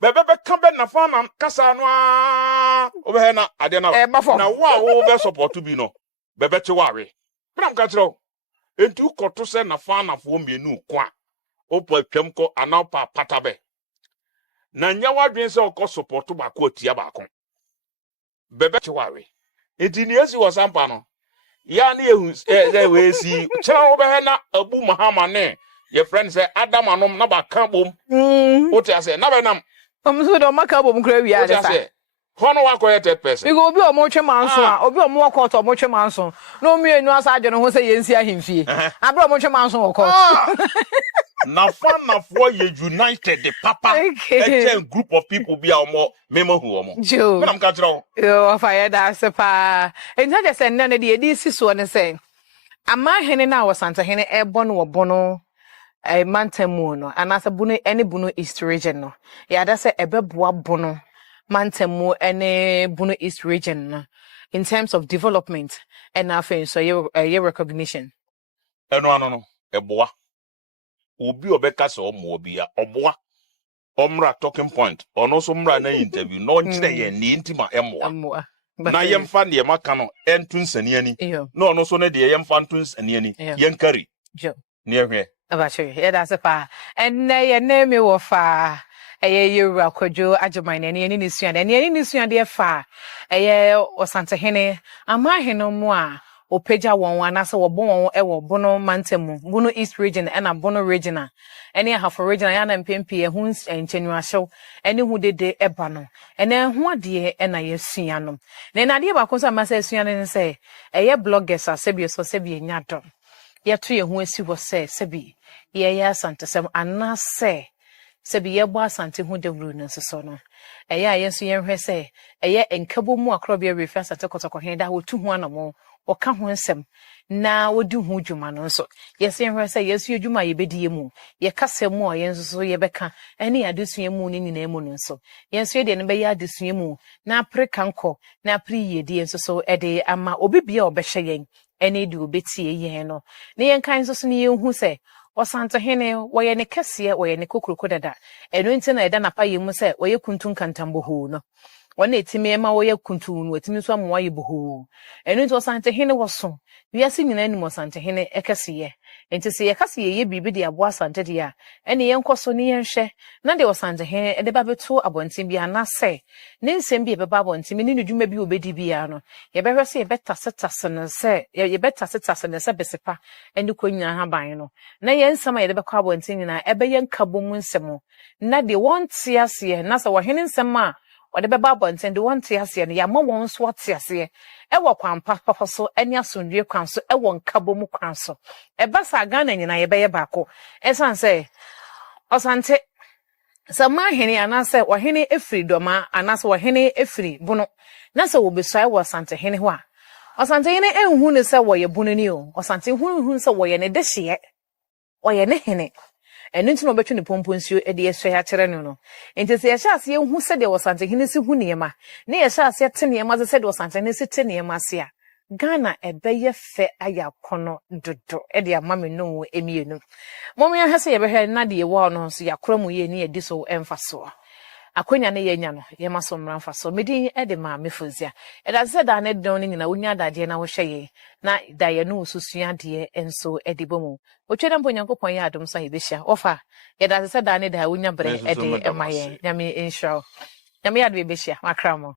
bebe ka be na fana kasa no a obe na ade na na wa wo be support bi no bebe che wawe menam ka kiro entu koto se na fana fo mienu ko a opo atwam ko ana pa patabe na nya wadwen se okọ support ba ko tia ba ko bebe che wawe enti ni esi wasampa no ya na ehu we si kira obe na Abu Mahama ne ye friend say Adam anom na ba kan bom what you say na be nam so do maka bom kra wi ade sa hono wa ko third person because obi o mo twe manso a obi o mo court o mo twe manso no mienu asa adwene ho say yensi ahemfie abro mo twe manso wo court na fana for ye united the papa a group of people be omo memo hu omo me nam ka kira yo fire da sepa enta je se nne de edi si so ne se ama hene na wasanta hene ebo no wo no mantamu no anasa bunu ene bunu east region no ya da se ebeboa bono mantamu ene bunu east region no in terms of development and afin so your recognition eno ano no eboa obi obeka se omo obi ya oboa omra talking point ono so mra na interview no nkyere ye ni ntima emoa na yemfa ne maka no entu nsani ani no ono so ne de yemfa ntu nsani ani yenkari ne ehwe abachiri ye da sepa enne ye na me wo fa eye yewura kwadwo ageman ne ne ni suade ne ni suade fa eye osantehene ama heno mu a opeja won anase wo bon won e wo bono mantamu bono east region and a bono regional ene half regional ya na mpempi e hu enchenu ahyew ene hu dede eba no ene hu ade e na yesua no na ade ba ko so amasa esua ne se eye bloggers asebi so sebi nyado ye to ye hu asi wo se sebi ye ya santesem anase sebi ye bo asante hu de wuru no so no eye ayenso ye hwe se eye enkabo mu akrobia reference atekotoko hen da wo tu hu anamo oka ho nsem na wodi hu dwuma no nso yesi hwe se yesu dwuma ye bedie mu ye kasa mu o yenso so ye beka ene adesua mu ni nyina mu no nso yenso de ne be ya adesua mu na aprika nko na apri yedi yenso so ede ama obibia obehye yen ene di obetie yen no ne yen kan nso so ne yen hu se osanta hene woye ne kese woye ne kokroko dada eno nti na eda na pa yemu se woye kuntun kantambo ho no wona etime ma woye kuntun no etime so amwa ye boho eno nti osanta hene woso wiase nyina ni osanta hene ekese ye enti se ye kase ye bibi de abo asante de a ene ye nkoso ne ye nhwe na de osante he de ba beto abonten bi ana se ne nsem bi e beba abonten ne ne dwuma bi obedi bia no ye behwe se ye beta setase no se ye beta setase no se besepa ene konya ha ban no na ye nsem a ye de bekọ abonten nyina ebe ye nkabom nsem na de won tiase na se wo hene nsem a wode beba abonten de won tiase no ya ma won so tiase ewo kwan papa so eni asondwe kwan so ewo nkabom kwan so eba sa Ghana nyina ye beye baako esan se osante sama hene anase wo hene efiri doma anase wo hene efiri bunu na se wo besua wo osante hene ho a osante hene enhu ne se wo ye bunu ni o osante hu se wo ye ne de hye wo ye ne hene enu ntino obetwe ne pomponsuo e de yesua ya kere no enti se yehya ase ehu se de osante hene si hu niema ne yehya ase te niema se de osante hene si te niema se a Ghana ebeye fe aya kono dodo e de ama me no emienu momo ya hese ye behwe na de ye wo no so yakora mu ye ne ye di so emfaso akonya ne ye nya no ye maso mra mfaso medi e de ma mefozia e da se da ne don ni nyina wonya dade na wo hwe ye na da ye no susua de enso e de bomu otwede mpo nyankopon ye adom so ye behia ofa ye da se da ne da wonya bre e de emaye nyame inshallah nyame ya de behia makramo